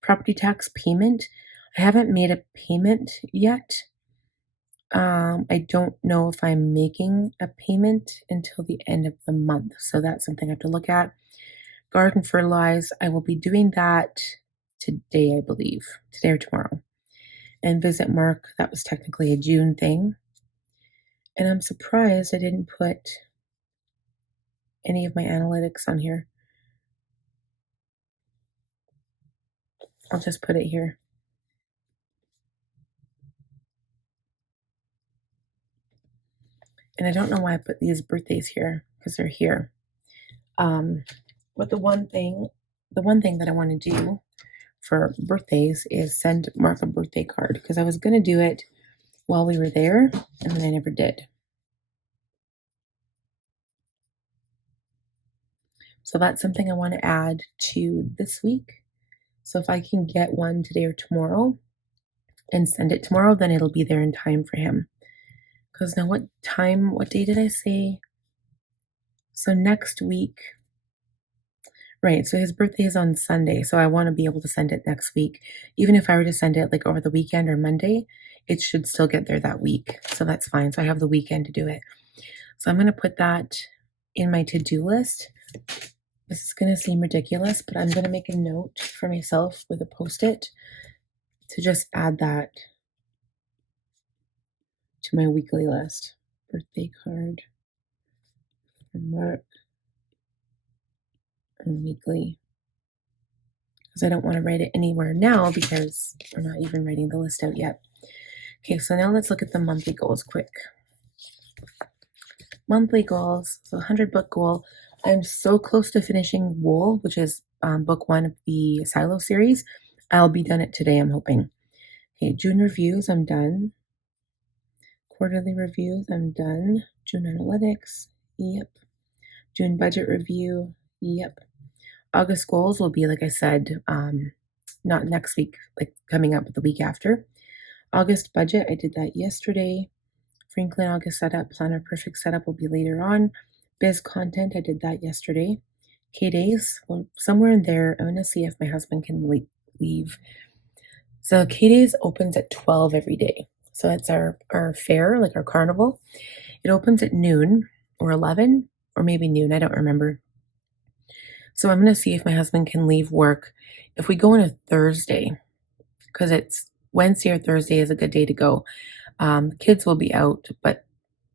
Property tax payment, I haven't made a payment yet. I don't know if I'm making a payment until the end of the month. So that's something I have to look at. Garden fertilize, I will be doing that today, I believe, today or tomorrow. And visit Mark, that was technically a June thing. And I'm surprised I didn't put any of my analytics on here. I'll just put it here. And I don't know why I put these birthdays here because they're here. But the one thing that I want to do for birthdays is send Mark a birthday card because I was going to do it while we were there and then I never did. So that's something I want to add to this week. So if I can get one today or tomorrow and send it tomorrow, then it'll be there in time for him. Because now what day did I say? So next week, right, so his birthday is on Sunday, so I want to be able to send it next week. Even if I were to send it like over the weekend or Monday, it should still get there that week. So that's fine. So I have the weekend to do it. So I'm going to put that in my to-do list. This is going to seem ridiculous, but I'm going to make a note for myself with a Post-it to just add that to my weekly list. Birthday card for Mark and weekly. Because I don't want to write it anywhere now because we're not even writing the list out yet. Okay, so now let's look at the monthly goals quick. Monthly goals, so 100 book goal. I'm so close to finishing Wool, which is book 1 of the Silo series. I'll be done it today, I'm hoping. Okay, June reviews, I'm done. Quarterly reviews, I'm done. June analytics, yep. June budget review, yep. August goals will be, like I said, not next week, like coming up, but the week after. August budget, I did that yesterday. Franklin August setup, Planner Perfect setup will be later on. Biz content, I did that yesterday. K days, well, somewhere in there, I'm gonna see if my husband can leave. So K days opens at 12 every day. So it's our fair, like our carnival. It opens at noon or 11 or maybe noon, I don't remember. So I'm gonna see if my husband can leave work. If we go on a Thursday, because it's Wednesday or Thursday is a good day to go. Kids will be out, but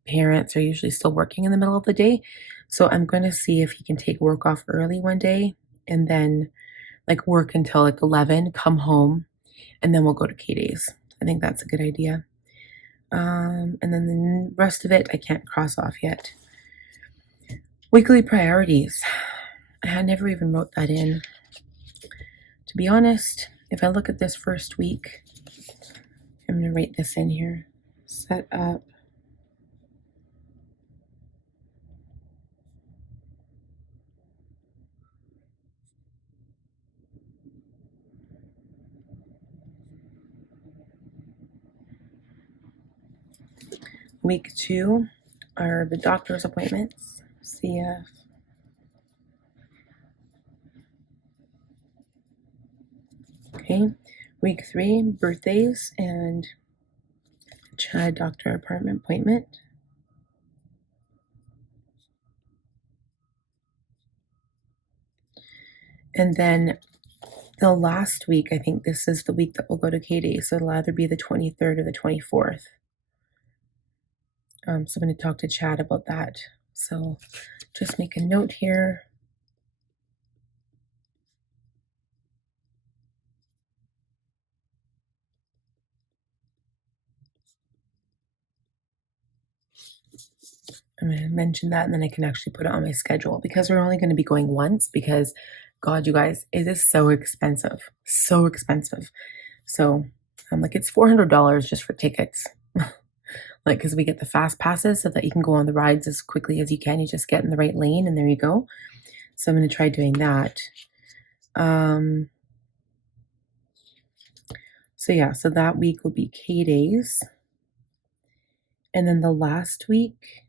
parents are usually still working in the middle of the day. So I'm going to see if he can take work off early one day and then like work until like 11, come home, and then we'll go to K days. I think that's a good idea. And then the rest of it, I can't cross off yet. Weekly priorities. I had never even wrote that in. To be honest, if I look at this first week, I'm going to write this in here. Set up. Week 2 are the doctor's appointments, CF. Okay, week 3, birthdays and Chad doctor apartment appointment. And then the last week, I think this is the week that we'll go to K-Day, so it'll either be the 23rd or the 24th. So I'm going to talk to Chad about that. So just make a note here. I'm going to mention that and then I can actually put it on my schedule because we're only going to be going once because, God, you guys, it is so expensive. So expensive. So I'm like, it's $400 just for tickets. Like, because we get the fast passes so that you can go on the rides as quickly as you can. You just get in the right lane and there you go. So I'm going to try doing that. So yeah, so that week will be K days. And then the last week,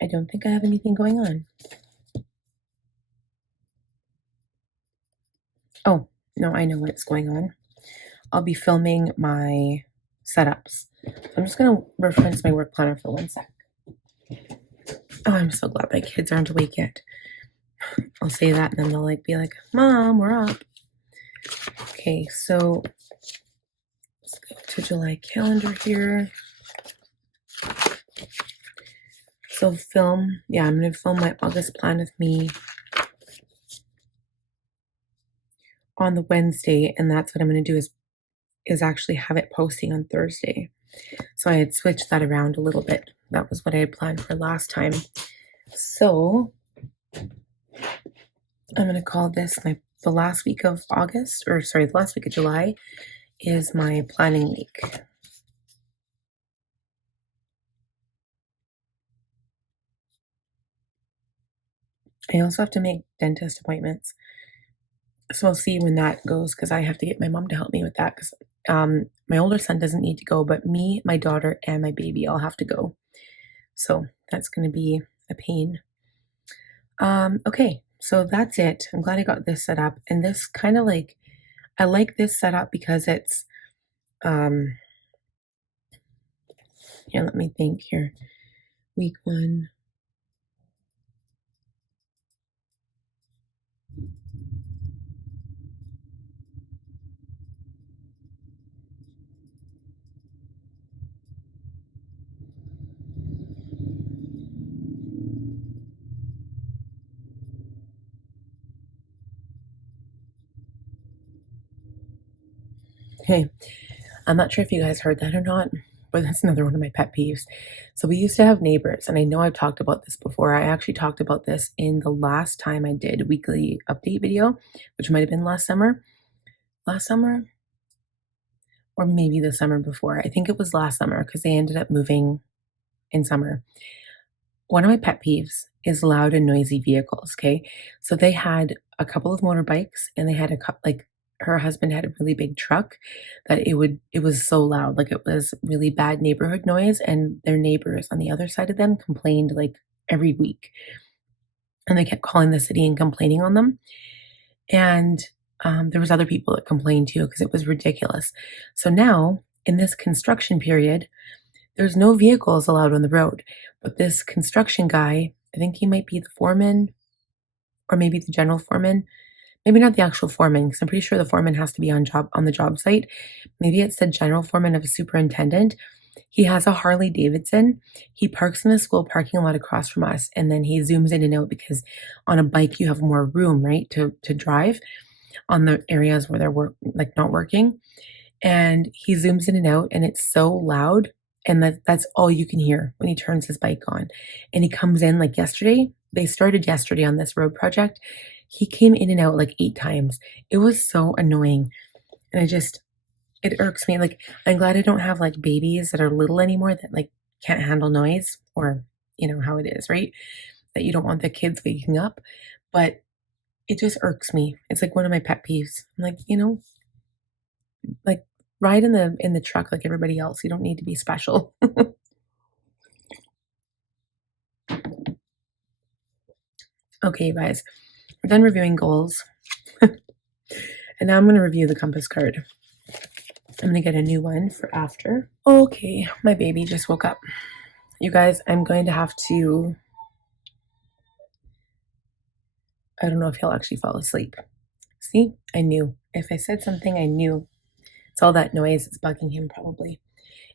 I don't think I have anything going on. Oh, no, I know what's going on. I'll be filming my setups. I'm just going to reference my work planner for 1 sec. Oh, I'm so glad my kids aren't awake yet. I'll say that and then they'll be like, Mom, we're up. Okay, so let's go to July calendar here. So film, yeah, I'm going to film my August plan with me on the Wednesday, and that's what I'm going to do is actually have it posting on Thursday. So I had switched that around a little bit. That was what I had planned for last time. So I'm going to call this the last week of August, or sorry, the last week of July is my planning week. I also have to make dentist appointments. So I'll see when that goes because I have to get my mom to help me with that because my older son doesn't need to go, but me, my daughter, and my baby all have to go. So that's going to be a pain. Okay, so that's it. I'm glad I got this set up. And this kind of I like this setup because it's, here, let me think here. Week 1. Hey, I'm not sure if you guys heard that or not, but that's another one of my pet peeves. So we used to have neighbors, and I know I've talked about this before. I actually talked about this in the last time I did a weekly update video, which might have been last summer. Last summer? Or maybe the summer before. I think it was last summer because they ended up moving in summer. One of my pet peeves is loud and noisy vehicles, okay? So they had a couple of motorbikes and they had her husband had a really big truck that it was so loud, like it was really bad neighborhood noise, and their neighbors on the other side of them complained like every week. And they kept calling the city and complaining on them. And there was other people that complained too because it was ridiculous. So now in this construction period, there's no vehicles allowed on the road. But this construction guy, I think he might be the foreman or maybe the general foreman. Maybe not the actual foreman, because I'm pretty sure the foreman has to be on the job site. Maybe it's the general foreman of a superintendent. He has a Harley Davidson. He parks in the school parking lot across from us, and then he zooms in and out because on a bike you have more room, right, to drive on the areas where they're not working. And he zooms in and out, and it's so loud, and that's all you can hear when he turns his bike on. And he comes in like yesterday. They started yesterday on this road project. He came in and out like 8 times. It was so annoying. And it irks me. Like, I'm glad I don't have like babies that are little anymore that like can't handle noise, or, you know, how it is, right? That you don't want the kids waking up. But it just irks me. It's like one of my pet peeves. I'm like, you know, like ride in the truck like everybody else. You don't need to be special. Okay, you guys, we're done reviewing goals. And now I'm going to review the compass card. I'm going to get a new one for after. Okay, my baby just woke up. You guys, I'm going to have to... I don't know if he'll actually fall asleep. See? I knew. If I said something, I knew. It's all that noise. It's bugging him probably.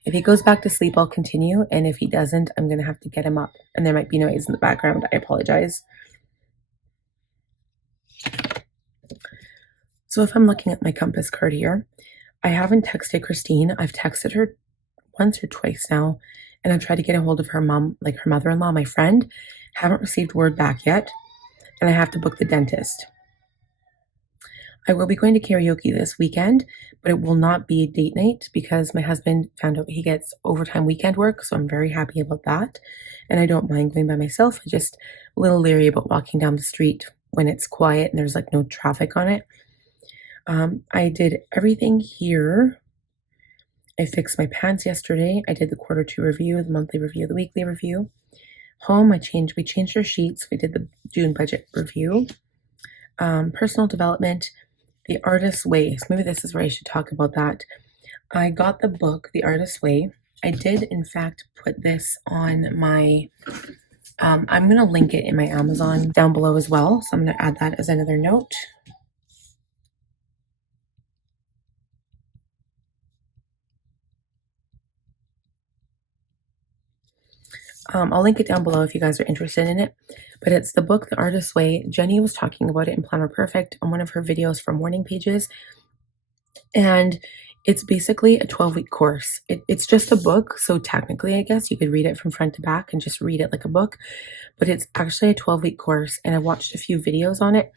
If he goes back to sleep, I'll continue. And if he doesn't, I'm going to have to get him up. And there might be noise in the background. I apologize. So if I'm looking at my compass card here, I haven't texted Christine. I've texted her once or twice now, and I've tried to get a hold of her mom, like her mother-in-law, my friend. Haven't received word back yet, and I have to book the dentist. I will be going to karaoke this weekend, but it will not be date night because my husband found out he gets overtime weekend work, so I'm very happy about that. And I don't mind going by myself. I'm just a little leery about walking down the street when it's quiet and there's like no traffic on it. I did everything here. I fixed my pants yesterday. I did the Q2 review, the monthly review, the weekly review. Home, we changed our sheets. We did the June budget review. Personal development, The Artist's Way. So maybe this is where I should talk about that. I got the book, The Artist's Way. I did, in fact, put this on my... I'm going to link it in my Amazon down below as well. So I'm going to add that as another note. I'll link it down below if you guys are interested in it. But it's the book, The Artist's Way. Jenny was talking about it in Planner Perfect on one of her videos for morning pages. And it's basically a 12-week course. It's just a book. So technically, I guess you could read it from front to back and just read it like a book. But it's actually a 12-week course. And I watched a few videos on it.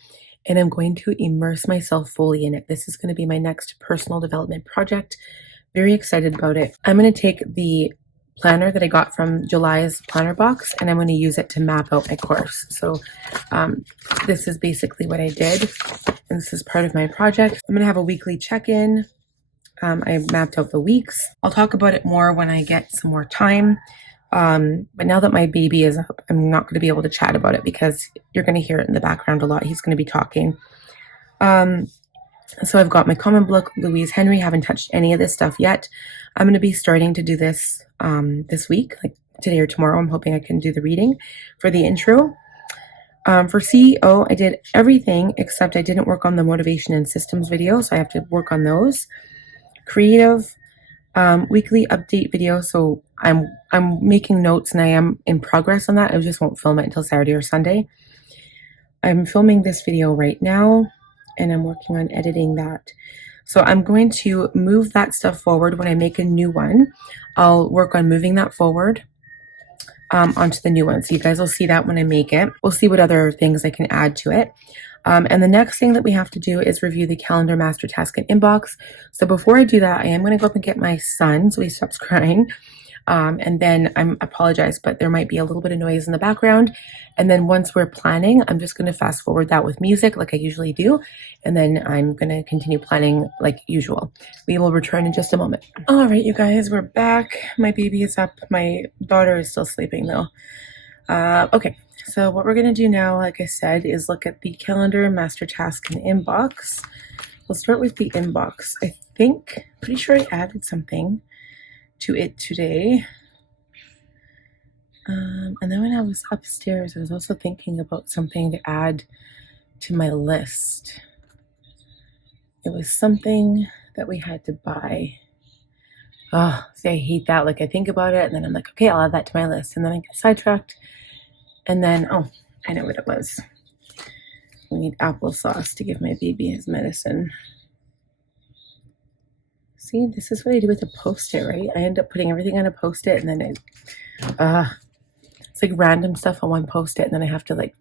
And I'm going to immerse myself fully in it. This is going to be my next personal development project. Very excited about it. I'm going to take the planner that I got from July's planner box, and I'm going to use it to map out my course. So this is basically what I did, and this is part of my project. I'm going to have a weekly check-in. I mapped out the weeks. I'll talk about it more when I get some more time. But now that my baby is up, I'm not going to be able to chat about it because you're going to hear it in the background a lot. He's going to be talking. So I've got my common book, Louise Henry. Haven't touched any of this stuff yet. I'm going to be starting to do this this week, like today or tomorrow. I'm hoping I can do the reading for the intro. For CEO, I did everything except I didn't work on the motivation and systems video, so I have to work on those. Creative, weekly update video. So I'm making notes and I am in progress on that. I just won't film it until Saturday or Sunday. I'm filming this video right now, and I'm working on editing that. So I'm going to move that stuff forward when I make a new one. I'll work on moving that forward onto the new one. So you guys will see that when I make it. We'll see what other things I can add to it. And the next thing that we have to do is review the calendar master task and inbox. So before I do that, I am going to go up and get my son so he stops crying. And then I apologize, but there might be a little bit of noise in the background. And then once we're planning, I'm just going to fast forward that with music like I usually do. And then I'm going to continue planning like usual. We will return in just a moment. All right, you guys, we're back. My baby is up. My daughter is still sleeping though. Okay, so what we're going to do now, like I said, is look at the calendar, master task, and inbox. We'll start with the inbox. Pretty sure I added something to it today. And then when I was upstairs, I was also thinking about something to add to my list. It was something that we had to buy. Oh, see, I hate that. Like, I think about it, and then I'm like, okay, I'll add that to my list. And then I get sidetracked. And then, oh, I know what it was. We need applesauce to give my baby his medicine. See, this is what I do with a Post-it, right? I end up putting everything on a Post-it, and then it's like random stuff on one Post-it, and then I have to like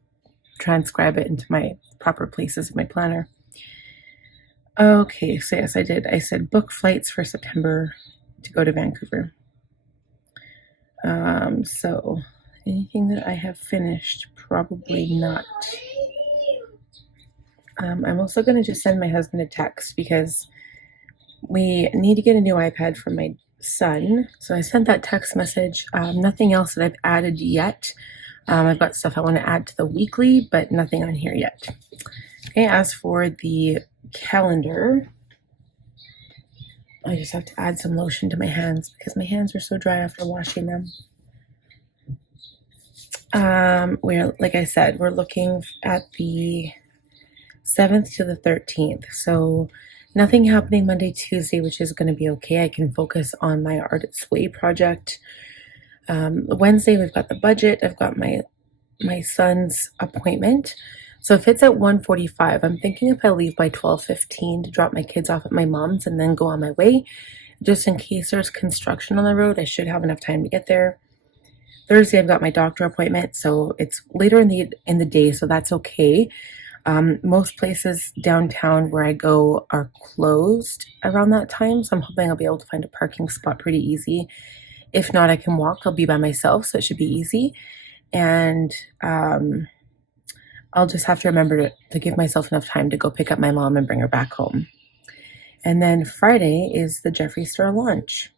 transcribe it into my proper places in my planner. Okay, so yes, I did. I said book flights for September to go to Vancouver. So anything that I have finished, probably not. I'm also going to just send my husband a text because we need to get a new iPad for my son. So I sent that text message. Nothing else that I've added yet. I've got stuff I want to add to the weekly, but nothing on here yet. Okay, as for the calendar, I just have to add some lotion to my hands because my hands are so dry after washing them. Like I said, we're looking at the 7th to the 13th. So nothing happening Monday, Tuesday, which is going to be okay. I can focus on my Art Its Way project. Wednesday, we've got the budget. I've got my son's appointment. So if it's at 1:45, I'm thinking if I leave by 12:15 to drop my kids off at my mom's and then go on my way, just in case there's construction on the road, I should have enough time to get there. Thursday, I've got my doctor appointment, so it's later in the day, so that's okay. Most places downtown where I go are closed around that time, so I'm hoping I'll be able to find a parking spot pretty easy. If not, I can walk. I'll be by myself, so it should be easy. And I'll just have to remember to give myself enough time to go pick up my mom and bring her back home. And then Friday is the Jeffree Star launch.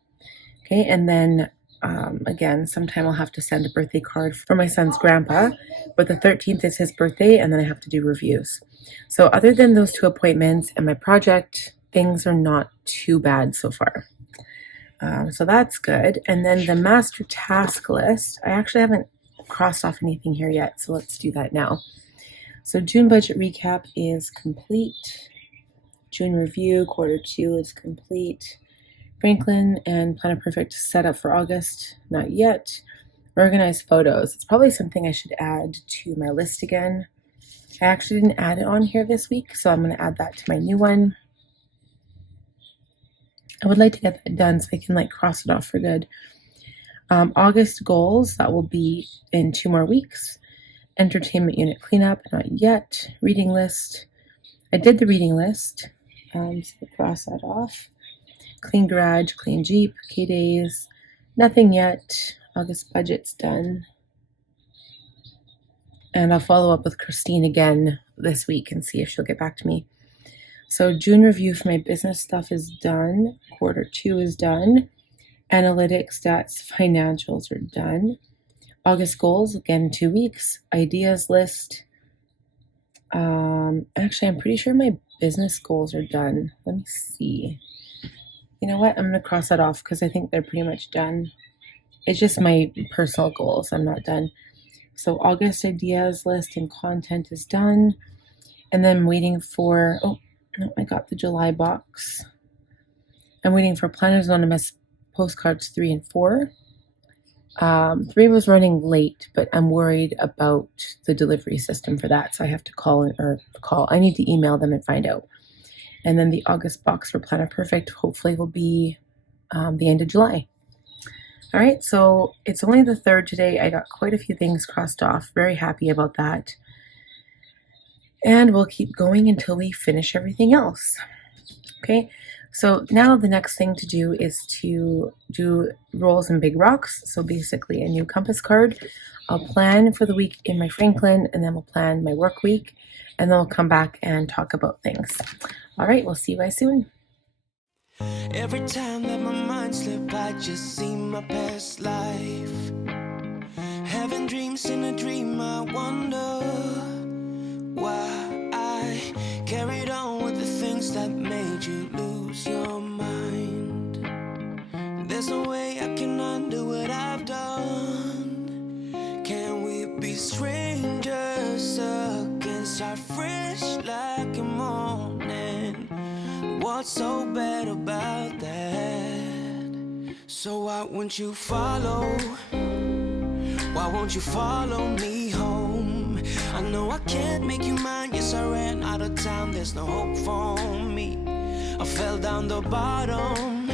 Okay, and then again, sometime I'll have to send a birthday card for my son's grandpa, but the 13th is his birthday, and then I have to do reviews. So other than those 2 appointments and my project, things are not too bad so far. So that's good. And then the master task list, I actually haven't crossed off anything here yet, so let's do that now. So June budget recap is complete. June review, Q2 is complete. Franklin and Planet Perfect set up for August, not yet. Organized photos, it's probably something I should add to my list again. I actually didn't add it on here this week, so I'm going to add that to my new one. I would like to get that done so I can like cross it off for good. August goals, that will be in 2 more weeks. Entertainment unit cleanup, not yet. Reading list, I did the reading list, so cross that off. Clean garage, clean Jeep, K-days, nothing yet. August budget's done. And I'll follow up with Christine again this week and see if she'll get back to me. So June review for my business stuff is done. Q2 is done. Analytics, stats, financials are done. August goals, again, 2 weeks. Ideas list. Actually, I'm pretty sure my business goals are done. Let me see. You know what? I'm going to cross that off because I think they're pretty much done. It's just my personal goals. I'm not done. So August ideas list and content is done. And then I'm waiting for, oh, no, I got the July box. I'm waiting for Planners Anonymous postcards 3 and 4. 3 was running late, but I'm worried about the delivery system for that. So I have to I need to email them and find out. And then the August box for Planet Perfect hopefully will be the end of July. All right, so it's only the 3rd today. I got quite a few things crossed off. Very happy about that. And we'll keep going until we finish everything else. Okay, So now the next thing to do is to do rolls and big rocks. So basically a new compass card. I'll plan for the week in my Franklin, and then we'll plan my work week, and then we'll come back and talk about things. All right, we'll see you guys soon. Every time that my mind slip, I just see my past life. Having dreams in a dream, I wonder why I carried on with the things that made you lose your mind. There's no way I can undo what I've done. Can we be strangers again, start fresh like a morning? What's so bad about that? So why won't you follow? Why won't you follow me home? I know I can't make you mine. Yes, I ran out of time. There's no hope for me. I fell down the bottom,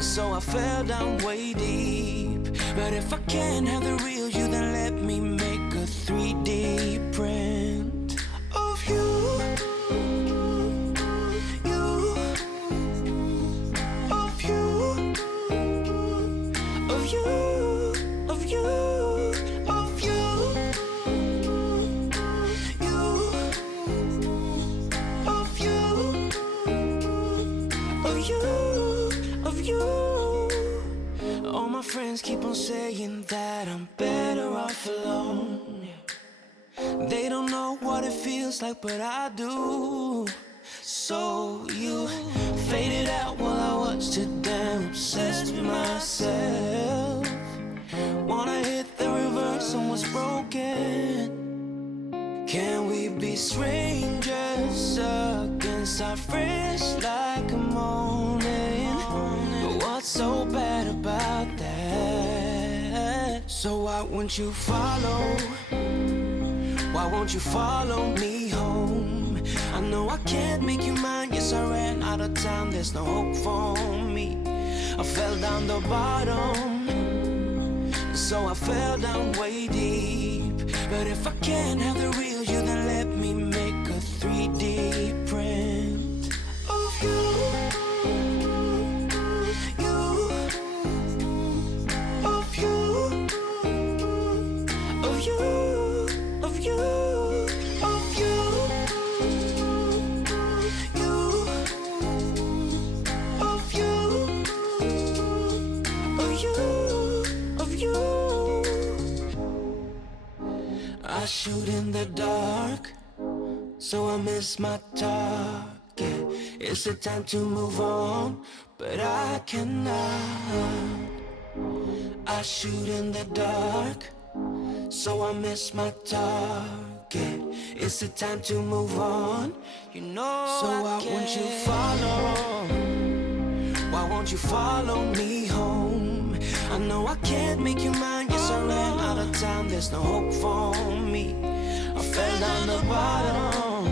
so I fell down way deep. But if I can't have the real you, then let me make a 3D print of you. Friends keep on saying that I'm better off alone. They don't know what it feels like, but I do. So you faded out while I watched it down, obsessed with myself. Wanna hit the reverse on what's broken. Can we be strangers again, start fresh like a morning? What's so bad about that? So why won't you follow? Why won't you follow me home? I know I can't make you mine. Yes, I ran out of time. There's no hope for me. I fell down the bottom, so I fell down way deep. But if I can't have the real you, then let me make a 3D print of you. I shoot in the dark, so I miss my target. It's the time to move on, but I cannot. I shoot in the dark, so I miss my target. It's the time to move on, you know. So why won't you follow? Why won't you follow me home? I know I can't make you mine. Yes, I ran out of time. There's no hope for me. I fell down the bottom,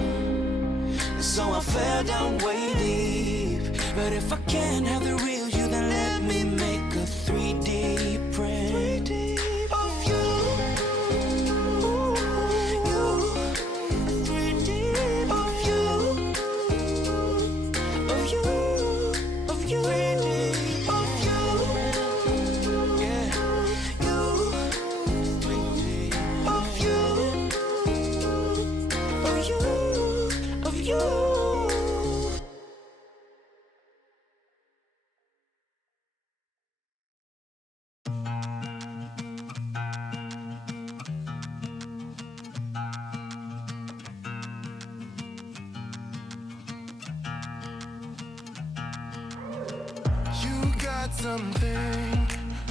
so I fell down way deep. But if I can't have the real you, then let me make a 3D print of you.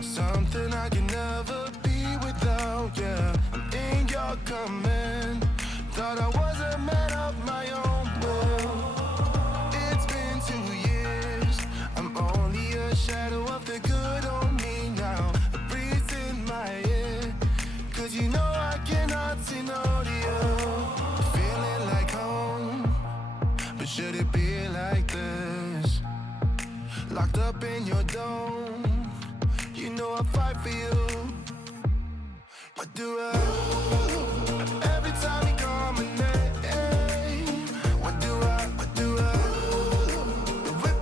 Something I can never be without, yeah. I'm in your command. Thought I was a man of my own will. It's been 2 years. I'm only a shadow of the good on me now. A breeze in my ear, 'cause you know I cannot say no to you. Feeling like home, but should it be like this? Locked up in your dome, you know I fight for you. What do I every time you call my name? What do I rip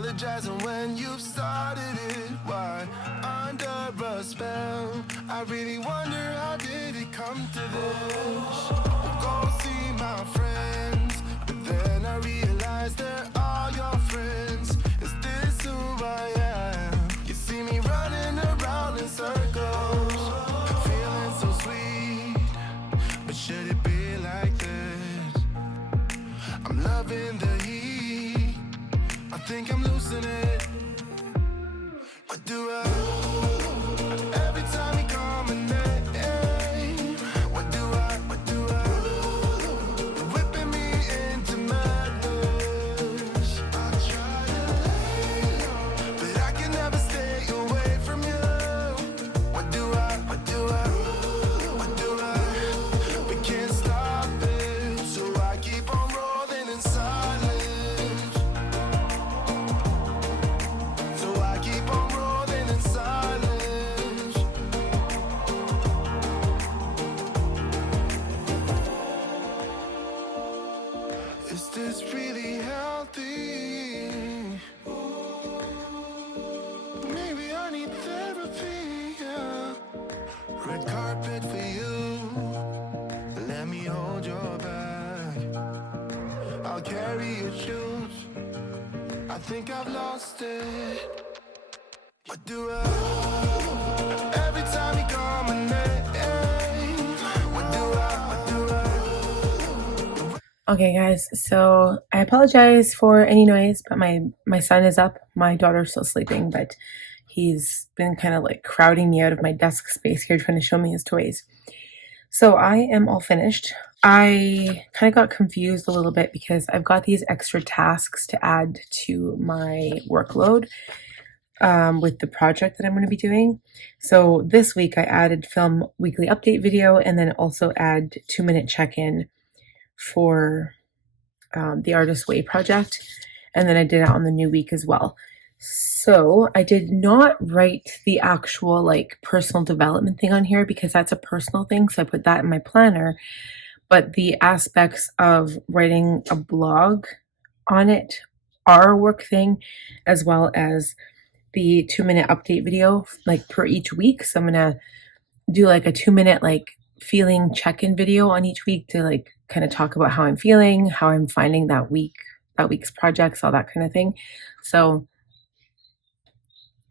apologizing when you've started it. Why? Under a spell. I really wonder how did it come to this? Go see my friends, but then I realized they're all your friends. Is this who I am? You see me running around in circles, feeling so sweet, but should it be like this? I'm loving the heat, I think I'm losing it. What do I do? Every time you call my name, what do I do? You're whipping me into madness. I try to lay low, but I can never stay away from you. What do I do? We can't stop it, so I keep on rolling in silence. So I keep on rolling in silence. Is this really healthy? Maybe I need therapy, yeah. Red carpet for you, let me hold your back. I'll carry your shoes, I think I've lost it. What do I do? Every time you call my name, what do I do? Okay, guys, so I apologize for any noise, but my son is up. My daughter's still sleeping, but he's been kind of like crowding me out of my desk space here, trying to show me his toys. So I am all finished. I kind of got confused a little bit because I've got these extra tasks to add to my workload with the project that I'm going to be doing. So this week I added film weekly update video and then also add 2-minute check-in for the Artist Way project. And then I did it on the new week as well. So I did not write the actual like personal development thing on here because that's a personal thing. So I put that in my planner. But the aspects of writing a blog on it are a work thing, as well as the 2-minute update video like per each week. So I'm gonna do like a 2-minute like feeling check-in video on each week to like kind of talk about how I'm feeling, how I'm finding that week's projects, all that kind of thing. So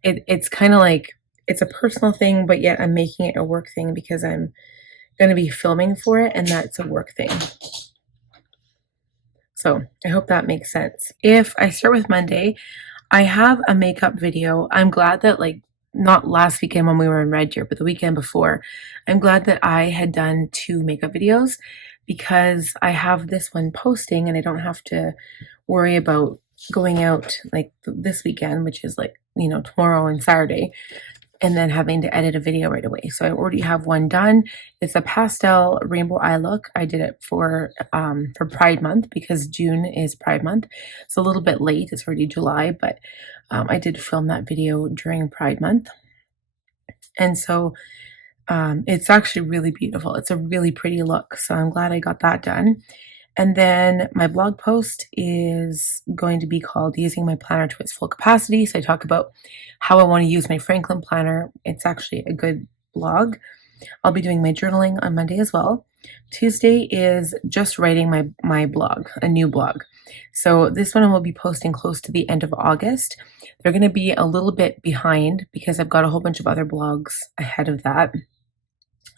it's kind of like it's a personal thing, but yet I'm making it a work thing because I'm going to be filming for it, and that's a work thing. So I hope that makes sense. If I start with Monday, I have a makeup video. I'm glad that like not last weekend when we were in Red Deer, but the weekend before, I'm glad that I had done 2 makeup videos because I have this one posting and I don't have to worry about going out like this weekend, which is like, tomorrow and Saturday, and then having to edit a video right away. So I already have one done. It's a pastel rainbow eye look. I did it for Pride Month because June is Pride Month. It's a little bit late. It's already July, but I did film that video during Pride Month. And so it's actually really beautiful. It's a really pretty look. So I'm glad I got that done. And then my blog post is going to be called Using My Planner to Its Full Capacity. So I talk about how I want to use my Franklin planner. It's actually a good blog. I'll be doing my journaling on Monday as well. Tuesday is just writing my blog, a new blog. So this one I will be posting close to the end of August. They're going to be a little bit behind because I've got a whole bunch of other blogs ahead of that.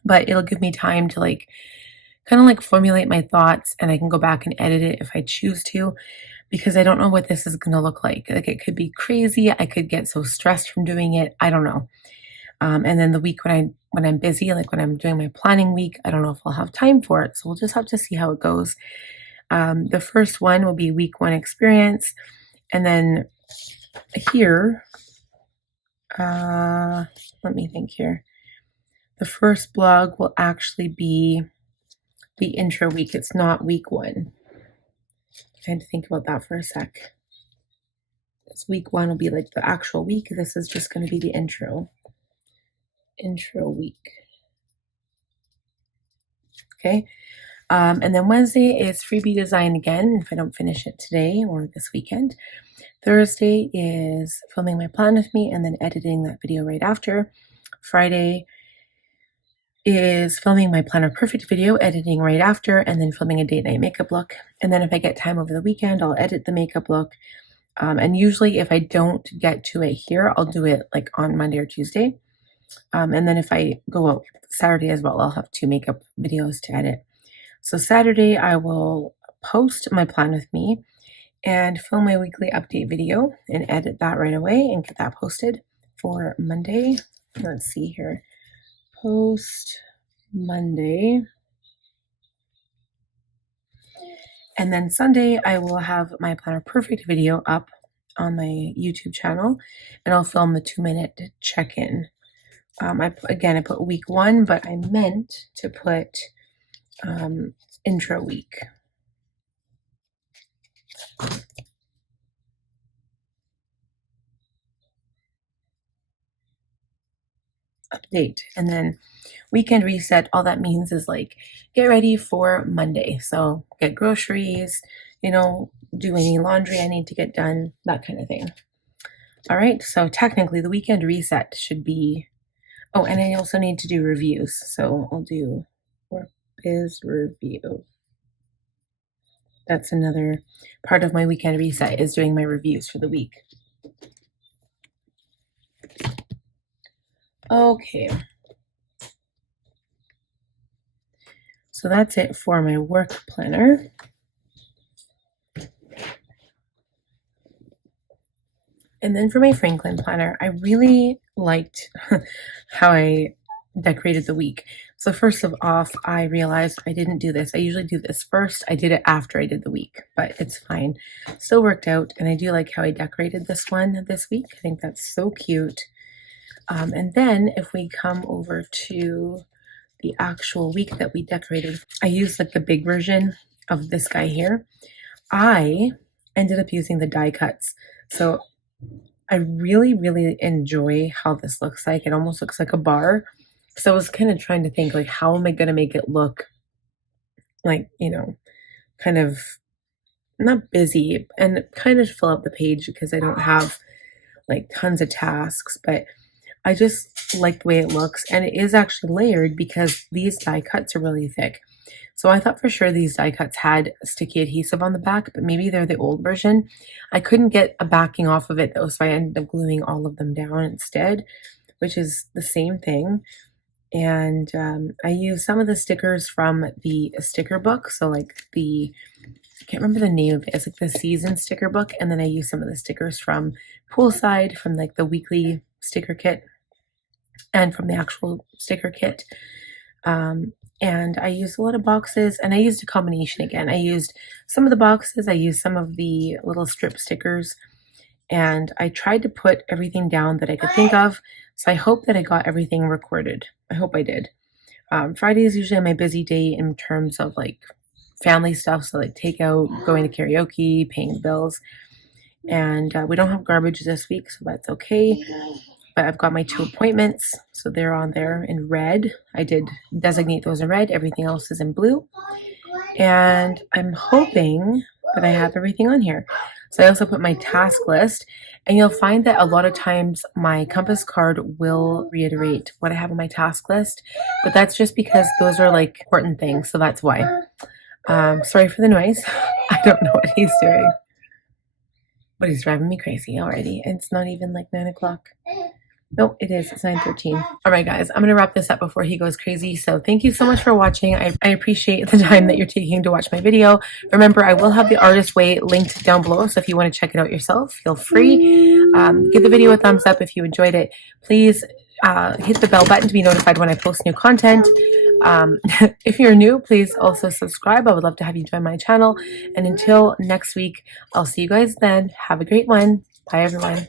But it'll give me time to like kind of like formulate my thoughts, and I can go back and edit it if I choose to, because I don't know what this is going to look like. Like it could be crazy. I could get so stressed from doing it. I don't know. And then the week when I'm busy, like when I'm doing my planning week, I don't know if I'll have time for it. So we'll just have to see how it goes. The first one will be week 1 experience. And then here, let me think here. The first blog will actually be the intro week. It's not week 1. I had to think about that for a sec. This week 1 will be like the actual week. This is just going to be the intro week. Okay. And then Wednesday is freebie design again, if I don't finish it today or this weekend. Thursday is filming my plan with me and then editing that video right after. Friday is filming my Planner Perfect video, editing right after, and then filming a date night makeup look. And then if I get time over the weekend, I'll edit the makeup look. And usually if I don't get to it here, I'll do it like on Monday or Tuesday. And then if I go out Saturday as well, I'll have 2 makeup videos to edit. So Saturday I will post my plan with me and film my weekly update video and edit that right away and get that posted for Monday. Let's see here. Post Monday. And then Sunday, I will have my Planner Perfect video up on my YouTube channel, and I'll film the 2-minute check-in. I put week 1, but I meant to put intro week. Update, and then weekend reset. All that means is like get ready for Monday. So get groceries, do any laundry I need to get done, that kind of thing. All right, so technically the weekend reset should be, oh, and I also need to do reviews. So I'll do Work Biz review. That's another part of my weekend reset, is doing my reviews for the week. Okay. So that's it for my work planner. And then for my Franklin planner, I really liked how I decorated the week. So first of all, I realized I didn't do this. I usually do this first. I did it after I did the week, but it's fine. Still worked out, and I do like how I decorated this one this week. I think that's so cute. And then if we come over to the actual week that we decorated, I used like the big version of this guy here. I ended up using the die cuts. So I really, really enjoy how this looks like. It almost looks like a bar. So I was kind of trying to think, like, how am I going to make it look like, kind of not busy, and kind of fill up the page because I don't have like tons of tasks, but I just like the way it looks. And it is actually layered because these die cuts are really thick. So I thought for sure these die cuts had sticky adhesive on the back, but maybe they're the old version. I couldn't get a backing off of it though, so I ended up gluing all of them down instead, which is the same thing. And I used some of the stickers from the sticker book. So like I can't remember the name of it. It's like the season sticker book. And then I used some of the stickers from Poolside, from like the weekly sticker kit, and from the actual sticker kit. And I used a lot of boxes, and I used a combination again. I used some of the boxes, I used some of the little strip stickers, and I tried to put everything down that I could think of. So I hope that I got everything recorded. I hope I did. Friday is usually my busy day in terms of like family stuff. So like takeout, going to karaoke, paying the bills. And we don't have garbage this week, so that's okay. But I've got my 2 appointments, so they're on there in red. I did designate those in red. Everything else is in blue. And I'm hoping that I have everything on here. So I also put my task list, and you'll find that a lot of times my compass card will reiterate what I have on my task list, but that's just because those are like important things, so that's why. Sorry for the noise. I don't know what he's doing, but he's driving me crazy already. It's not even like 9 o'clock. Nope, it is. It's 9:13. All right, guys, I'm going to wrap this up before he goes crazy. So thank you so much for watching. I appreciate the time that you're taking to watch my video. Remember, I will have the Artist Way linked down below. So if you want to check it out yourself, feel free. Give the video a thumbs up if you enjoyed it. Please hit the bell button to be notified when I post new content. If you're new, please also subscribe. I would love to have you join my channel. And until next week, I'll see you guys then. Have a great one. Bye, everyone.